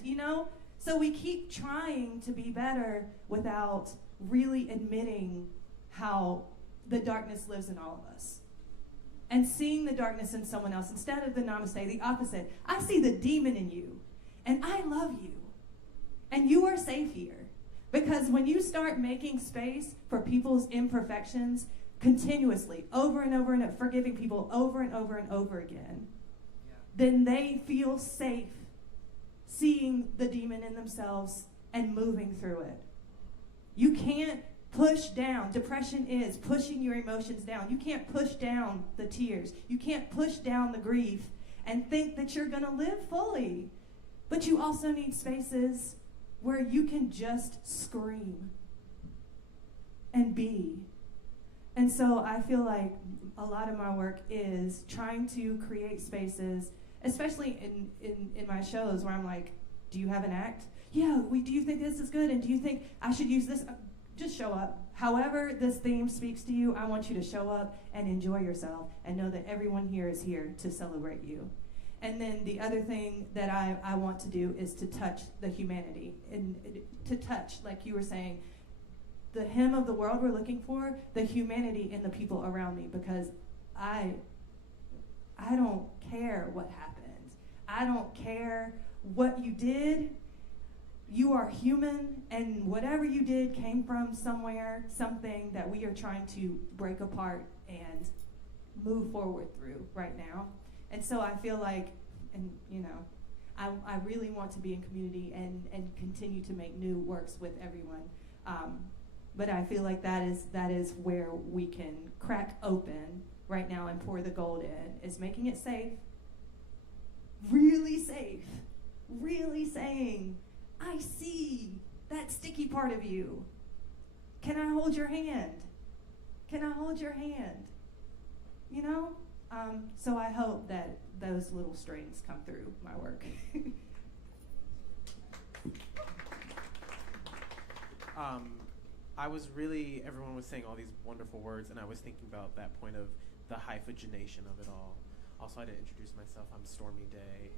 So we keep trying to be better without really admitting how the darkness lives in all of us. And seeing the darkness in someone else, instead of the namaste, the opposite. I see the demon in you, and I love you. And you are safe here. Because when you start making space for people's imperfections continuously, over and over and over, forgiving people over and over and over again, then they feel safe seeing the demon in themselves and moving through it. You can't push down. Depression is pushing your emotions down. You can't push down the tears. You can't push down the grief and think that you're going to live fully. But you also need spaces where you can just scream and be. And so I feel like a lot of my work is trying to create spaces, especially in my shows, where I'm like, do you have an act? Yeah, do you think this is good? And do you think I should use this? Just show up. However this theme speaks to you, I want you to show up and enjoy yourself and know that everyone here is here to celebrate you. And then the other thing that I want to do is to touch the humanity, and to touch, like you were saying, the hem of the world we're looking for, the humanity in the people around me, because I don't care what happened. I don't care what you did. You are human, and whatever you did came from somewhere, something that we are trying to break apart and move forward through right now. And so I feel like, and I really want to be in community and continue to make new works with everyone. But I feel like that is where we can crack open right now and pour the gold in, is making it safe, really saying, I see that sticky part of you. Can I hold your hand? Can I hold your hand? So I hope that those little strings come through my work. Everyone was saying all these wonderful words, and I was thinking about that point of the hyphagenation of it all. Also, I had to introduce myself. I'm Stormy Day.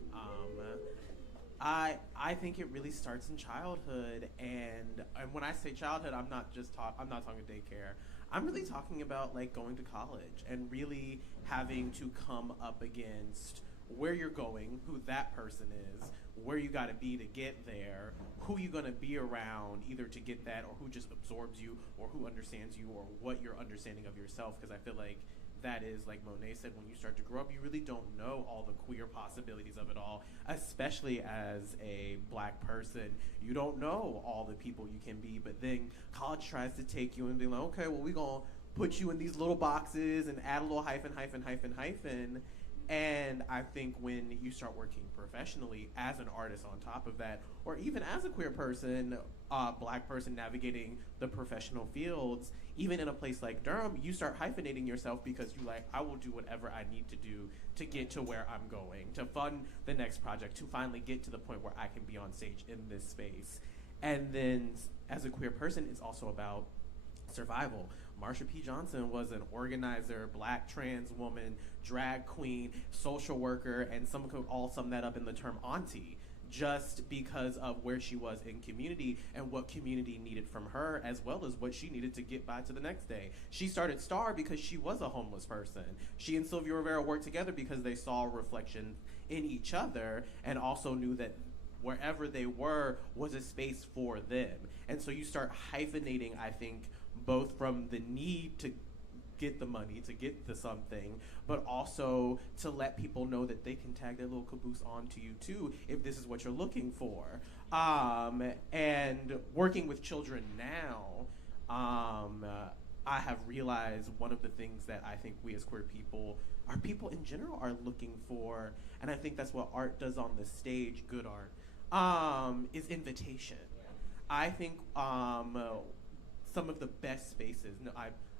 I think it really starts in childhood, and when I say childhood, I'm not talking daycare. I'm really talking about like going to college and really having to come up against where you're going, who that person is, where you got to be to get there, who you're going to be around either to get that, or who just absorbs you, or who understands you, or what your understanding of yourself, because I feel like that is, like Monet said, when you start to grow up, you really don't know all the queer possibilities of it all, especially as a black person. You don't know all the people you can be, but then college tries to take you and be like, okay, well, we're going to put you in these little boxes and add a little hyphen. And I think when you start working professionally as an artist on top of that, or even as a queer person, black person navigating the professional fields, even in a place like Durham, you start hyphenating yourself because you like, I will do whatever I need to do to get to where I'm going, to fund the next project, to finally get to the point where I can be on stage in this space. And then as a queer person, it's also about survival. Marsha P. Johnson was an organizer, black trans woman, drag queen, social worker, and some could all sum that up in the term auntie, just because of where she was in community and what community needed from her, as well as what she needed to get by to the next day. She started STAR because she was a homeless person. She and Sylvia Rivera worked together because they saw a reflection in each other and also knew that wherever they were was a space for them. And so you start hyphenating, I think, both from the need to get the money, to get the something, but also to let people know that they can tag their little caboose onto you too if this is what you're looking for. And working with children now, I have realized one of the things that I think we as queer people, our people in general, are looking for, and I think that's what art does on the stage, good art, is invitation. I think some of the best spaces,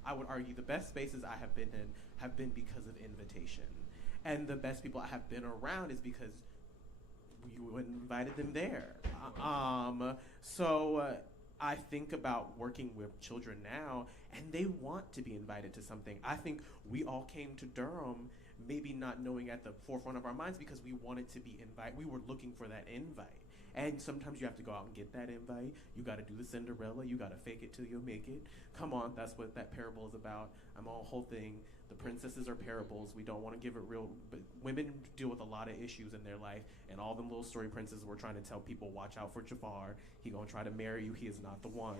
I would argue the best spaces I have been in have been because of invitation. And the best people I have been around is because you invited them there. So I think about working with children now, and they want to be invited to something. I think we all came to Durham maybe not knowing at the forefront of our minds because we wanted to be invited. We were looking for that invite. And sometimes you have to go out and get that invite. You got to do the Cinderella. You got to fake it till you make it. Come on, that's what that parable is about. I'm on the whole thing. The princesses are parables. We don't want to give it real, but women deal with a lot of issues in their life, and all them little story princes were trying to tell people, watch out for Jafar. He gonna try to marry you. He is not the one.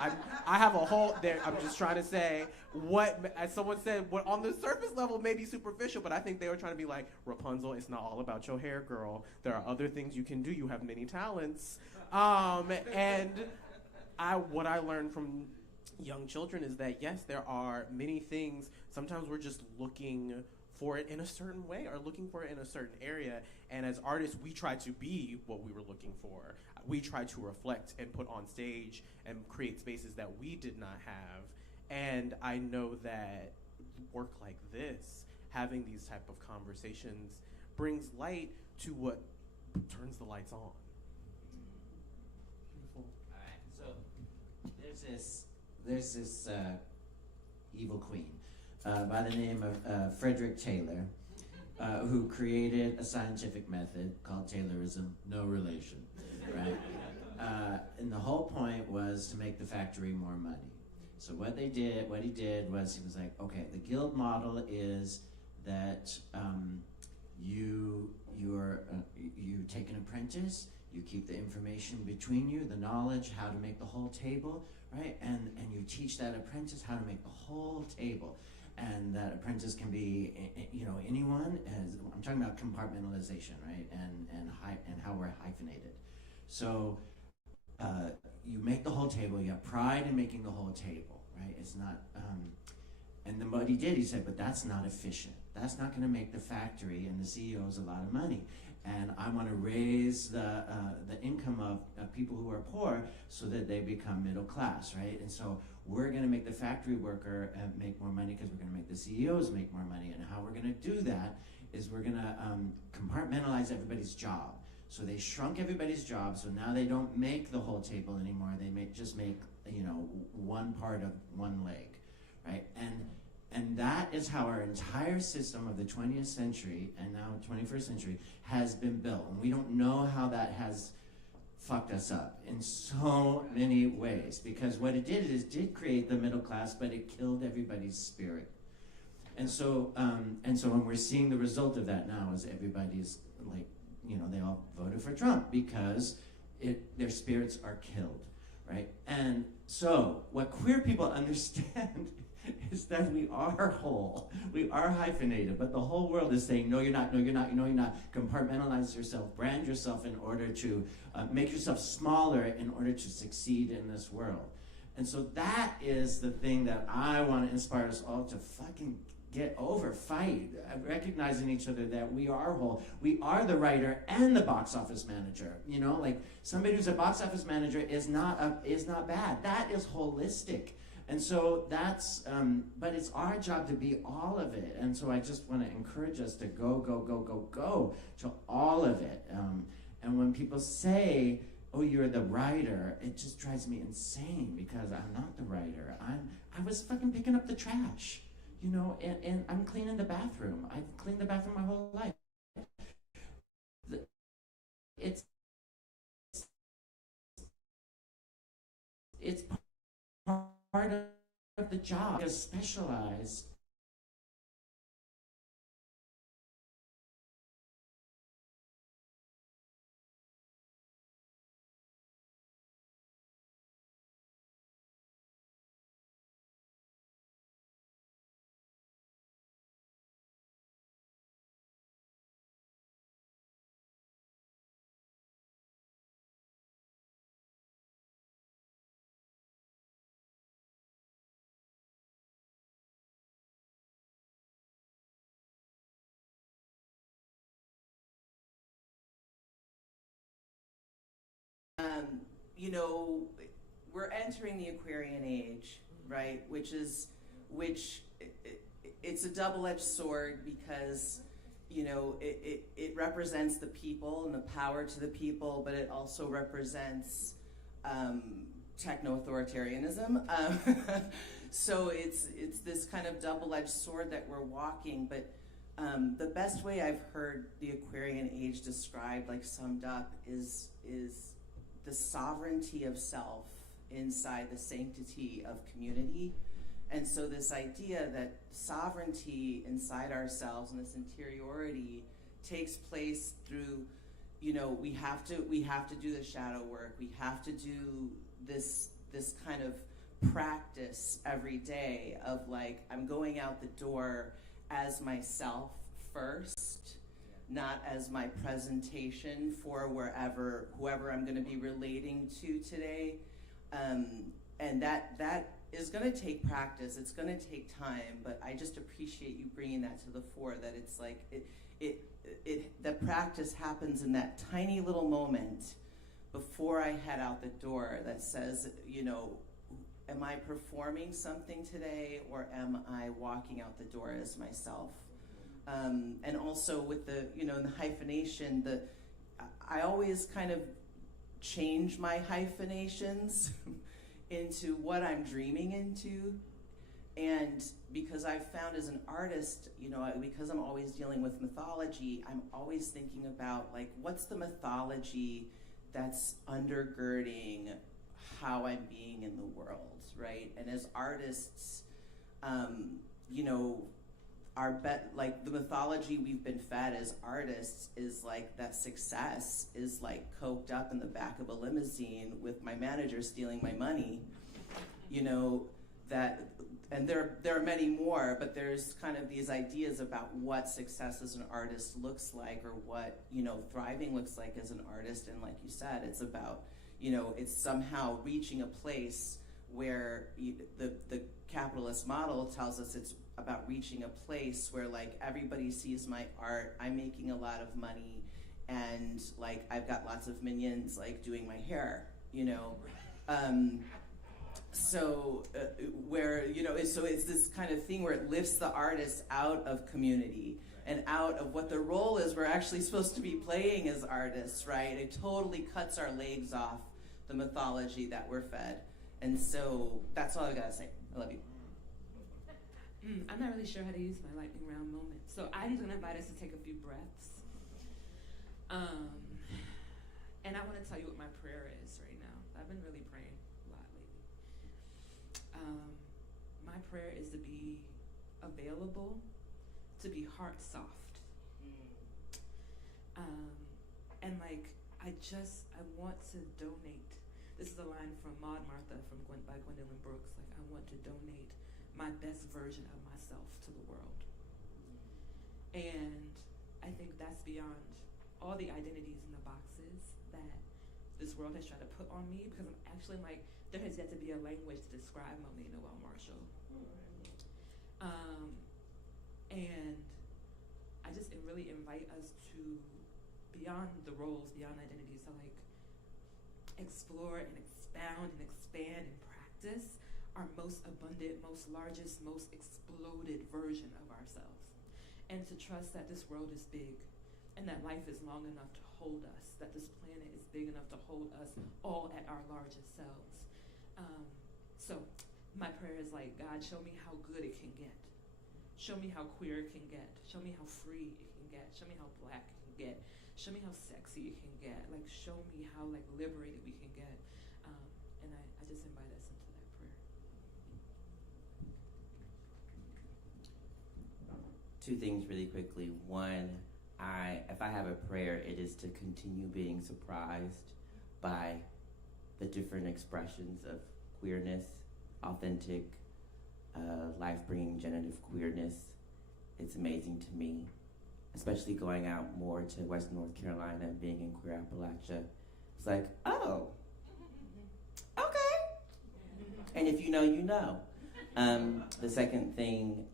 I have a whole, I'm just trying to say, what, as someone said, what on the surface level may be superficial, but I think they were trying to be like, Rapunzel, it's not all about your hair, girl. There are other things you can do. You have many talents. And what I learned from young children is that, yes, there are many things. Sometimes we're just looking for it in a certain way or looking for it in a certain area. And as artists, we try to be what we were looking for. We try to reflect and put on stage and create spaces that we did not have. And I know that work like this, having these type of conversations, brings light to what turns the lights on. Beautiful. All right, so there's this evil queen by the name of Frederick Taylor, who created a scientific method called Taylorism, no relation, right? And the whole point was to make the factory more money. So what he did was he was like, okay, the guild model is that you take an apprentice, you keep the information between you, the knowledge, how to make the whole table, right? And you teach that apprentice how to make the whole table. And that apprentice can be, anyone. I'm talking about compartmentalization, right? And how we're hyphenated. So you make the whole table. You have pride in making the whole table, right? It's not. And then what he did, he said, but that's not efficient. That's not going to make the factory and the CEOs a lot of money. And I want to raise the income of people who are poor so that they become middle class, right? And so we're going to make the factory worker make more money because we're going to make the CEOs make more money. And how we're going to do that is we're going to compartmentalize everybody's job. So they shrunk everybody's job, so now they don't make the whole table anymore. They just make one part of one leg, right? And that is how our entire system of the 20th century and now 21st century has been built. And we don't know how that has fucked us up in so many ways, because what it did is did create the middle class, but it killed everybody's spirit. And so when we're seeing the result of that now is everybody's like, they all voted for Trump because their spirits are killed, right? And so what queer people understand is that we are whole. We are hyphenated, but the whole world is saying, no, you're not, no, you're not, no, you're not. Compartmentalize yourself, brand yourself in order to make yourself smaller in order to succeed in this world. And so that is the thing that I want to inspire us all to fucking get over, fight, recognizing each other that we are whole. We are the writer and the box office manager. You know, like somebody who's a box office manager is not bad. That is holistic. And so that's, but it's our job to be all of it. And so I just want to encourage us to go to all of it. And when people say, oh, you're the writer, it just drives me insane because I'm not the writer. I was fucking picking up the trash. You know, and I'm cleaning the bathroom. I've cleaned the bathroom my whole life. It's part of the job. It's specialized. You know, we're entering the Aquarian age, right? It's a double-edged sword because, you know, it represents the people and the power to the people, but it also represents techno-authoritarianism. So it's this kind of double-edged sword that we're walking, but the best way I've heard the Aquarian age described, like summed up, is the sovereignty of self inside the sanctity of community. And so this idea that sovereignty inside ourselves and this interiority takes place through, you know, we have to do the shadow work. We have to do this kind of practice every day of like, I'm going out the door as myself first, not as my presentation for whoever I'm going to be relating to today. And that is going to take practice. It's going to take time, but I just appreciate you bringing that to the fore, that it's like the practice happens in that tiny little moment before I head out the door that says, you know, am I performing something today or am I walking out the door as myself? And also with the, you know, in the hyphenation, I always kind of change my hyphenations into what I'm dreaming into. And because I've found as an artist, you know, because I'm always dealing with mythology, I'm always thinking about like, what's the mythology that's undergirding how I'm being in the world, right? And as artists, you know, like the mythology we've been fed as artists is like that success is like coked up in the back of a limousine with my manager stealing my money, you know, that, and there are many more, but there's kind of these ideas about what success as an artist looks like, or what, you know, thriving looks like as an artist. And like you said, it's about, you know, it's somehow reaching a place where the capitalist model tells us it's about reaching a place where like everybody sees my art, I'm making a lot of money, and like I've got lots of minions like doing my hair, you know. Where, you know, so it's this kind of thing where it lifts the artist out of community and out of what the role is we're actually supposed to be playing as artists, right? It totally cuts our legs off the mythology that we're fed. And so that's all I gotta say. I love you. I'm not really sure how to use my lightning round moment. So I'm gonna invite us to take a few breaths. And I wanna tell you what my prayer is right now. I've been really praying a lot lately. My prayer is to be available, to be heart soft. And like, I want to donate. This is a line from Maud Martha by Gwendolyn Brooks. Like, I want to donate my best version of myself to the world. And I think that's beyond all the identities and the boxes that this world has tried to put on me, because I'm actually like, there has yet to be a language to describe Monet Noel Marshall. And I just really invite us to, beyond the roles, beyond identities, to like explore and expound and expand and practice our most abundant, most largest, most exploded version of ourselves. And to trust that this world is big and that life is long enough to hold us, that this planet is big enough to hold us all at our largest selves. So my prayer is like, God, show me how good it can get. Show me how queer it can get. Show me how free it can get. Show me how black it can get. Show me how sexy it can get. Like, show me how like liberated we can get. And I just invite us into that prayer. Two things really quickly. One, if I have a prayer, it is to continue being surprised by the different expressions of queerness, authentic, life-bringing generative queerness. It's amazing to me, especially going out more to West North Carolina and being in queer Appalachia. It's like, oh, okay. And if you know, you know. The second thing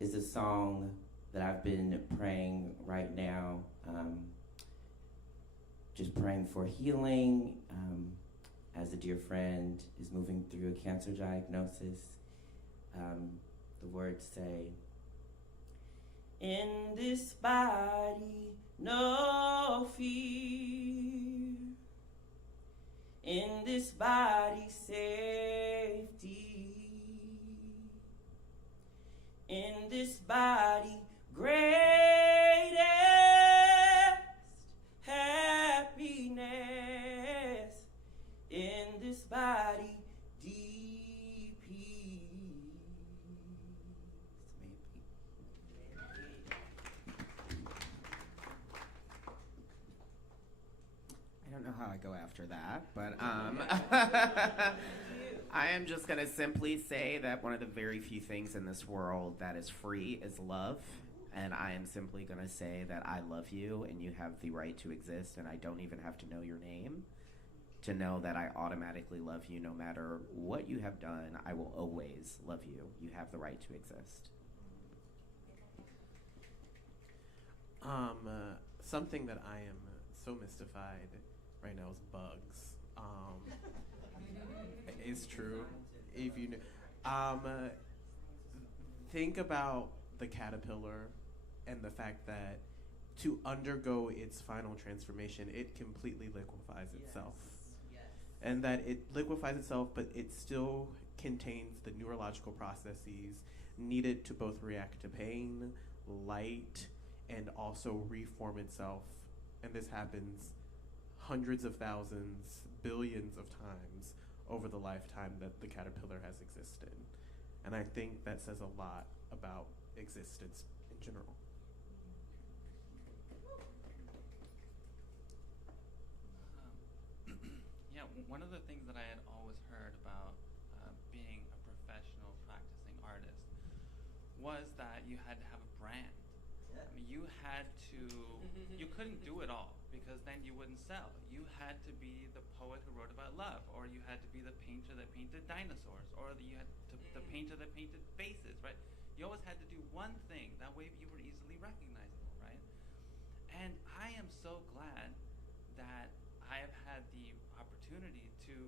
is a song that I've been praying right now, just praying for healing, as a dear friend is moving through a cancer diagnosis. The words say, in this body, no fear. In this body, safety. In this body, greatest happiness. In this body, deep peace. I don't know how I go after that, but I am just going to simply say that one of the very few things in this world that is free is love. And I am simply going to say that I love you and you have the right to exist, and I don't even have to know your name to know that I automatically love you no matter what you have done. I will always love you. You have the right to exist. Something that I am so mystified right now is bugs. It's true. If you know, think about the caterpillar and the fact that to undergo its final transformation, it completely liquefies itself. Yes. And that it liquefies itself, but it still contains the neurological processes needed to both react to pain, light, and also reform itself. And this happens hundreds of thousands, billions of times over the lifetime that the caterpillar has existed. And I think that says a lot about existence in general. Yeah, one of the things that I had always heard about being a professional practicing artist was that you had to have a brand. Yeah. I mean, you had to, you couldn't do it all because then you wouldn't sell. You had to be the poet who wrote about love, or you had to be the painter that painted dinosaurs, or you had to, the painter that painted faces, right? You always had to do one thing, that way you were easily recognizable, right? And I am so glad that I have had the opportunity to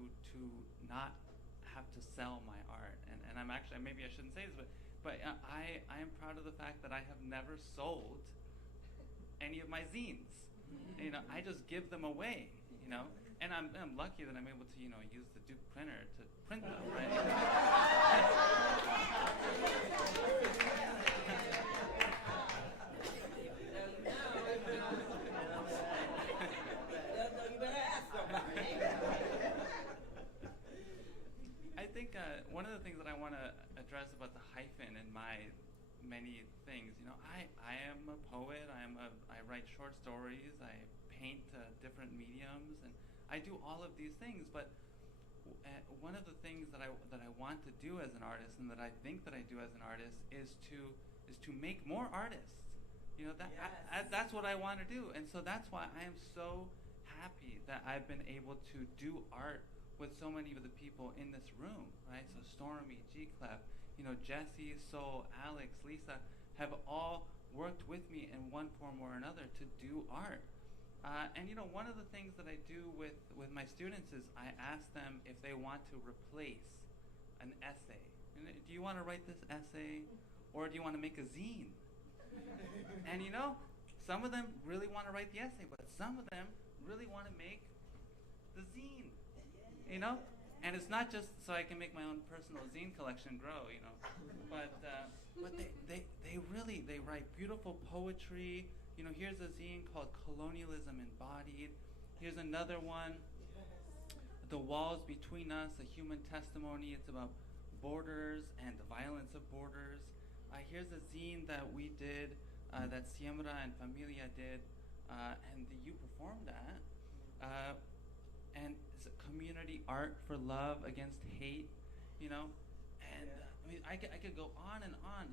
not have to sell my art. And I'm actually, maybe I shouldn't say this, but I am proud of the fact that I have never sold any of my zines. You know, I just give them away, you know? And I'm lucky that I'm able to, you know, use the Duke printer to print them, right? I think one of the things that I want to address about the hyphen in my many things, you know, I am a poet, I write short stories, I paint different mediums, and I do all of these things, but one of the things that I want to do as an artist, and that I think that I do as an artist, is to make more artists. You know, that's what I want to do, and so that's why I am so happy that I've been able to do art with so many of the people in this room, right? So Stormy, G-Clef, you know, Jesse, Soul, Alex, Lisa, have all worked with me in one form or another to do art. And you know, one of the things that I do with my students is I ask them if they want to replace an essay. Do you want to write this essay, or do you want to make a zine? And you know, some of them really want to write the essay, but some of them really want to make the zine. You know, and it's not just so I can make my own personal zine collection grow. You know, but they really write beautiful poetry. You know, here's a zine called Colonialism Embodied. Here's another one, The Walls Between Us, a Human Testimony. It's about borders and the violence of borders. Here's a zine that we did, that Siembra and Familia did, and you performed at. And it's community art for love against hate, you know? And I mean, I could go on and on.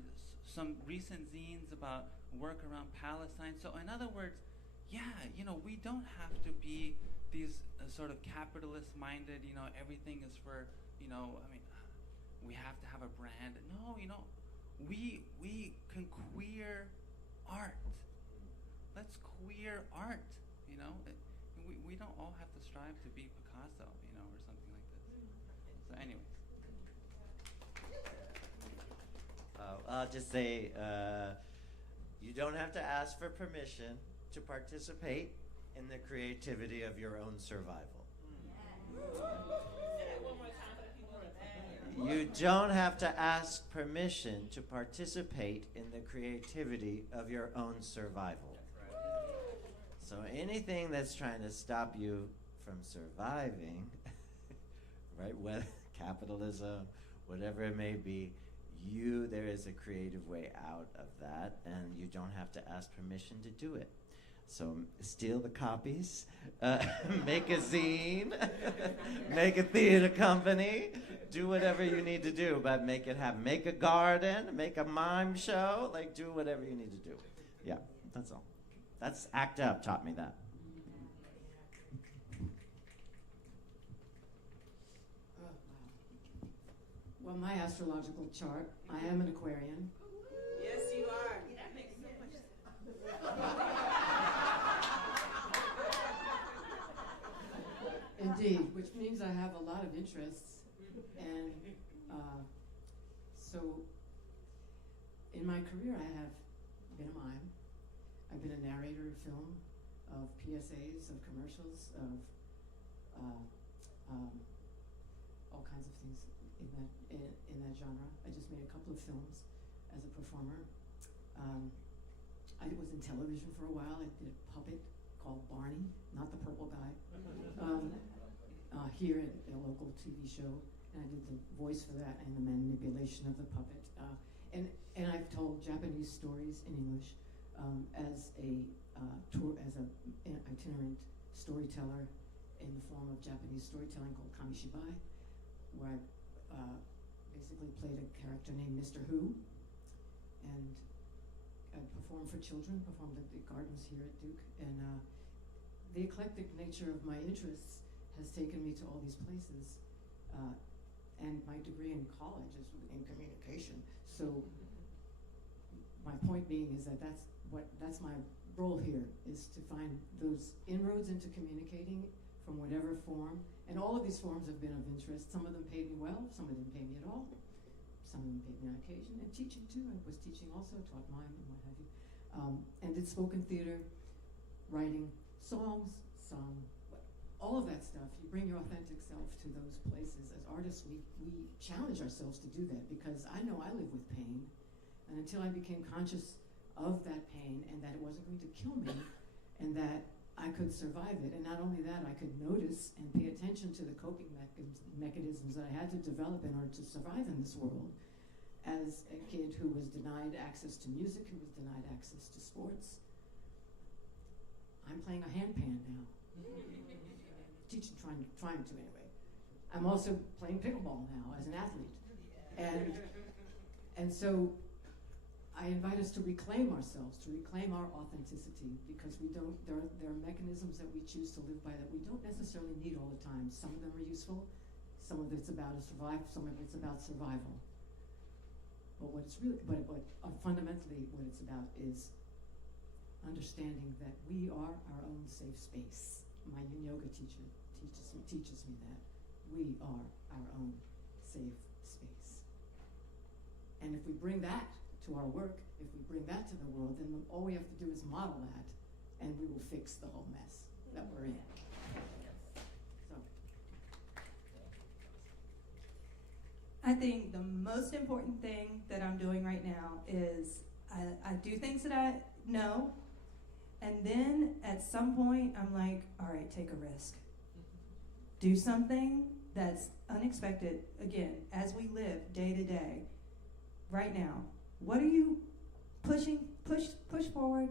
Some recent zines about work around Palestine. So in other words, yeah, you know, we don't have to be these sort of capitalist-minded, you know, everything is for, you know, I mean, we have to have a brand. No, you know, we can queer art. Let's queer art, you know? We don't all have to strive to be Picasso, you know, or something like this. So anyway. I'll just say, you don't have to ask for permission to participate in the creativity of your own survival. You don't have to ask permission to participate in the creativity of your own survival. So anything that's trying to stop you from surviving, right, whether capitalism, whatever it may be, there is a creative way out of that, and you don't have to ask permission to do it. So steal the copies, make a zine, make a theater company, do whatever you need to do, but make it happen. Make a garden, make a mime show, like do whatever you need to do. Yeah, that's all. That's ACT UP taught me that. Oh, wow. Well, my astrological chart, I am an Aquarian. Yes, you are. That makes so much sense. Indeed, which means I have a lot of interests. And so in my career, I have been a mime. I've been a narrator of film, of PSAs, of commercials, of all kinds of things in that genre. I just made a couple of films as a performer. I was in television for a while. I did a puppet called Barney, not the purple guy, here at a local TV show, and I did the voice for that and the manipulation of the puppet. And I've told Japanese stories in English. As an itinerant storyteller in the form of Japanese storytelling called Kamishibai, where I basically played a character named Mr. Who, and I performed for children, performed at the gardens here at Duke, and the eclectic nature of my interests has taken me to all these places, and my degree in college is in communication, so my point being is that that's my role here, is to find those inroads into communicating from whatever form. And all of these forms have been of interest. Some of them paid me well, some of them paid me at all. Some of them paid me on occasion. And teaching too, I was teaching also, taught mime and what have you. And did spoken theater, writing songs, all of that stuff. You bring your authentic self to those places. As artists, we challenge ourselves to do that, because I know I live with pain. And until I became conscious of that pain and that it wasn't going to kill me and that I could survive it, and not only that, I could notice and pay attention to the coping mechanisms that I had to develop in order to survive in this world. As a kid who was denied access to music, who was denied access to sports, I'm playing a handpan now. Teaching, trying to anyway. I'm also playing pickleball now as an athlete. And so I invite us to reclaim ourselves, to reclaim our authenticity, because there are mechanisms that we choose to live by that we don't necessarily need all the time. Some of them are useful, some of it's about some of it's about survival. But fundamentally what it's about is understanding that we are our own safe space. My yin yoga teacher teaches me that. We are our own safe space. And if we bring that to our work, if we bring that to the world, then all we have to do is model that, and we will fix the whole mess that we're in. So. I think the most important thing that I'm doing right now is I do things that I know, and then at some point I'm like, all right, take a risk. Do something that's unexpected, again, as we live day to day, right now. What are you push forward?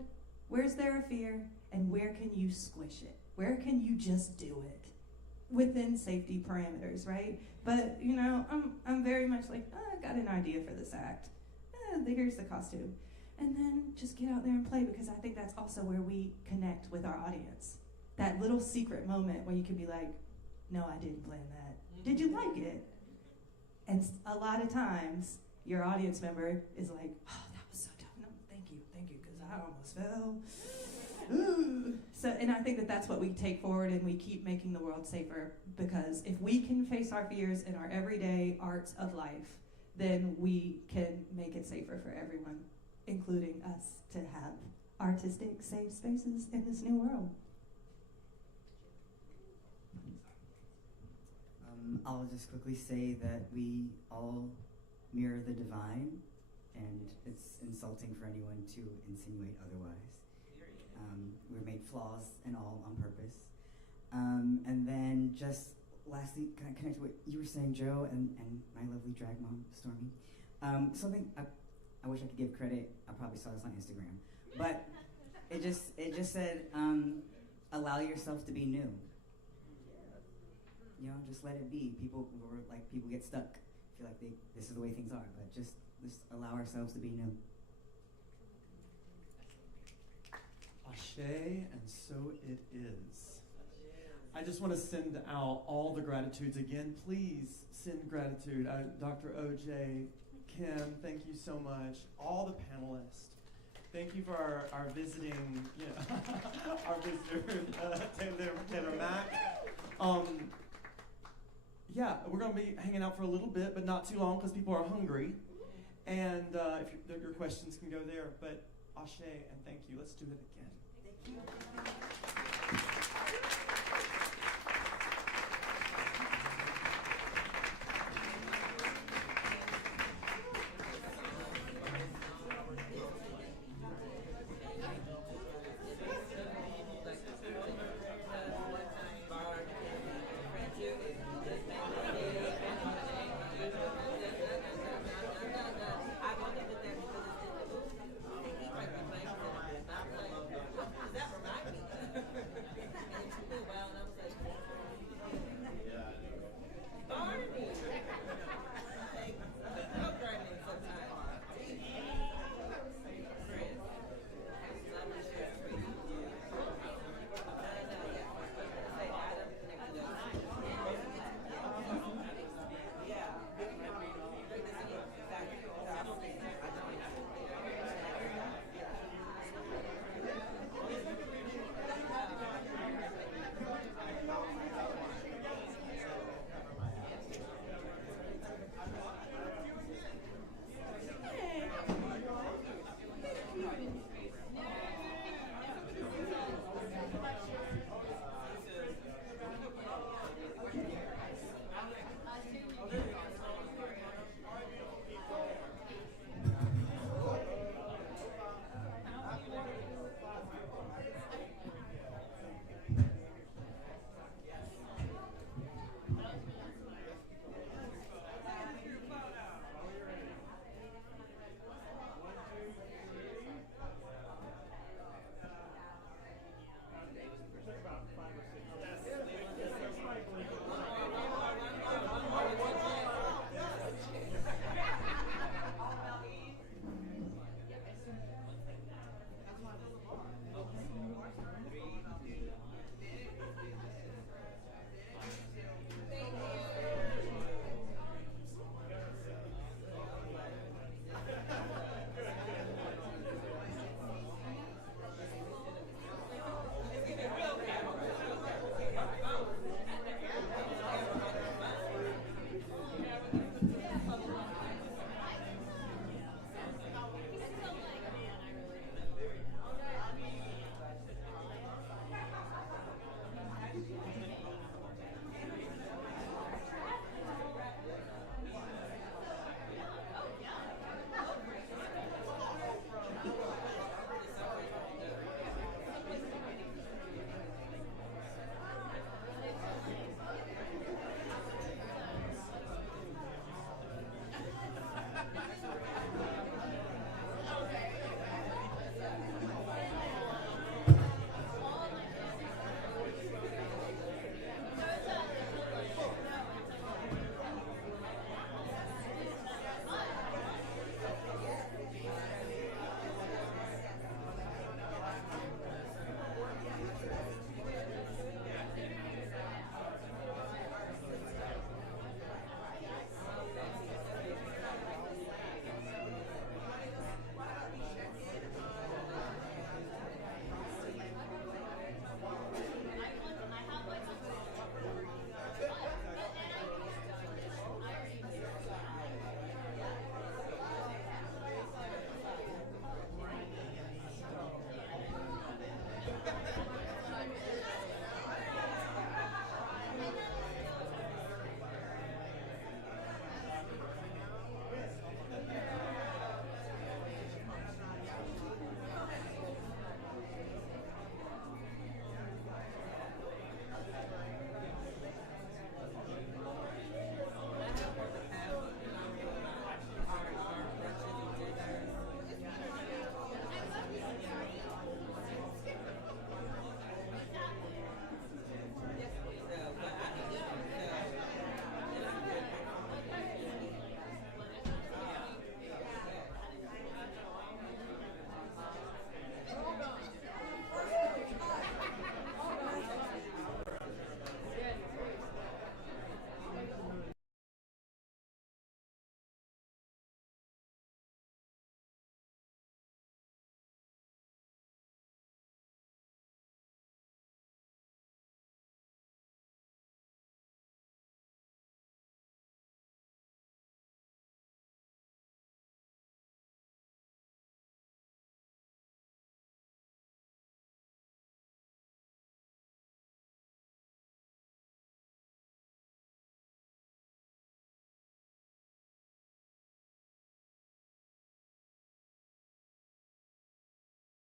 Where's there a fear? And where can you squish it? Where can you just do it? Within safety parameters, right? But, you know, I'm very much like, I got an idea for this act. Here's the costume. And then just get out there and play, because I think that's also where we connect with our audience. That little secret moment where you can be like, no, I didn't plan that. Did you like it? And a lot of times, your audience member is like, oh, that was so tough. No, thank you, because I almost fell. Ooh. So, and I think that that's what we take forward, and we keep making the world safer, because if we can face our fears in our everyday arts of life, then we can make it safer for everyone, including us, to have artistic, safe spaces in this new world. I'll just quickly say that we all mirror the divine, and it's insulting for anyone to insinuate otherwise. We're made flaws and all on purpose. And then just lastly, can I connect to what you were saying, Joe, and my lovely drag mom, Stormy? Something I wish I could give credit. I probably saw this on Instagram, but it just said, allow yourself to be new. You know, just let it be. People get stuck. Feel like this is the way things are, but just allow ourselves to be new. Ashe, and so it is. I just want to send out all the gratitudes again. Please send gratitude. Dr. OJ, Kim, thank you so much. All the panelists. Thank you for our visiting, our visitor, Taylor Mac. Yeah, we're going to be hanging out for a little bit, but not too long, because people are hungry. And if your questions can go there. But Ashe, and thank you. Let's do it again.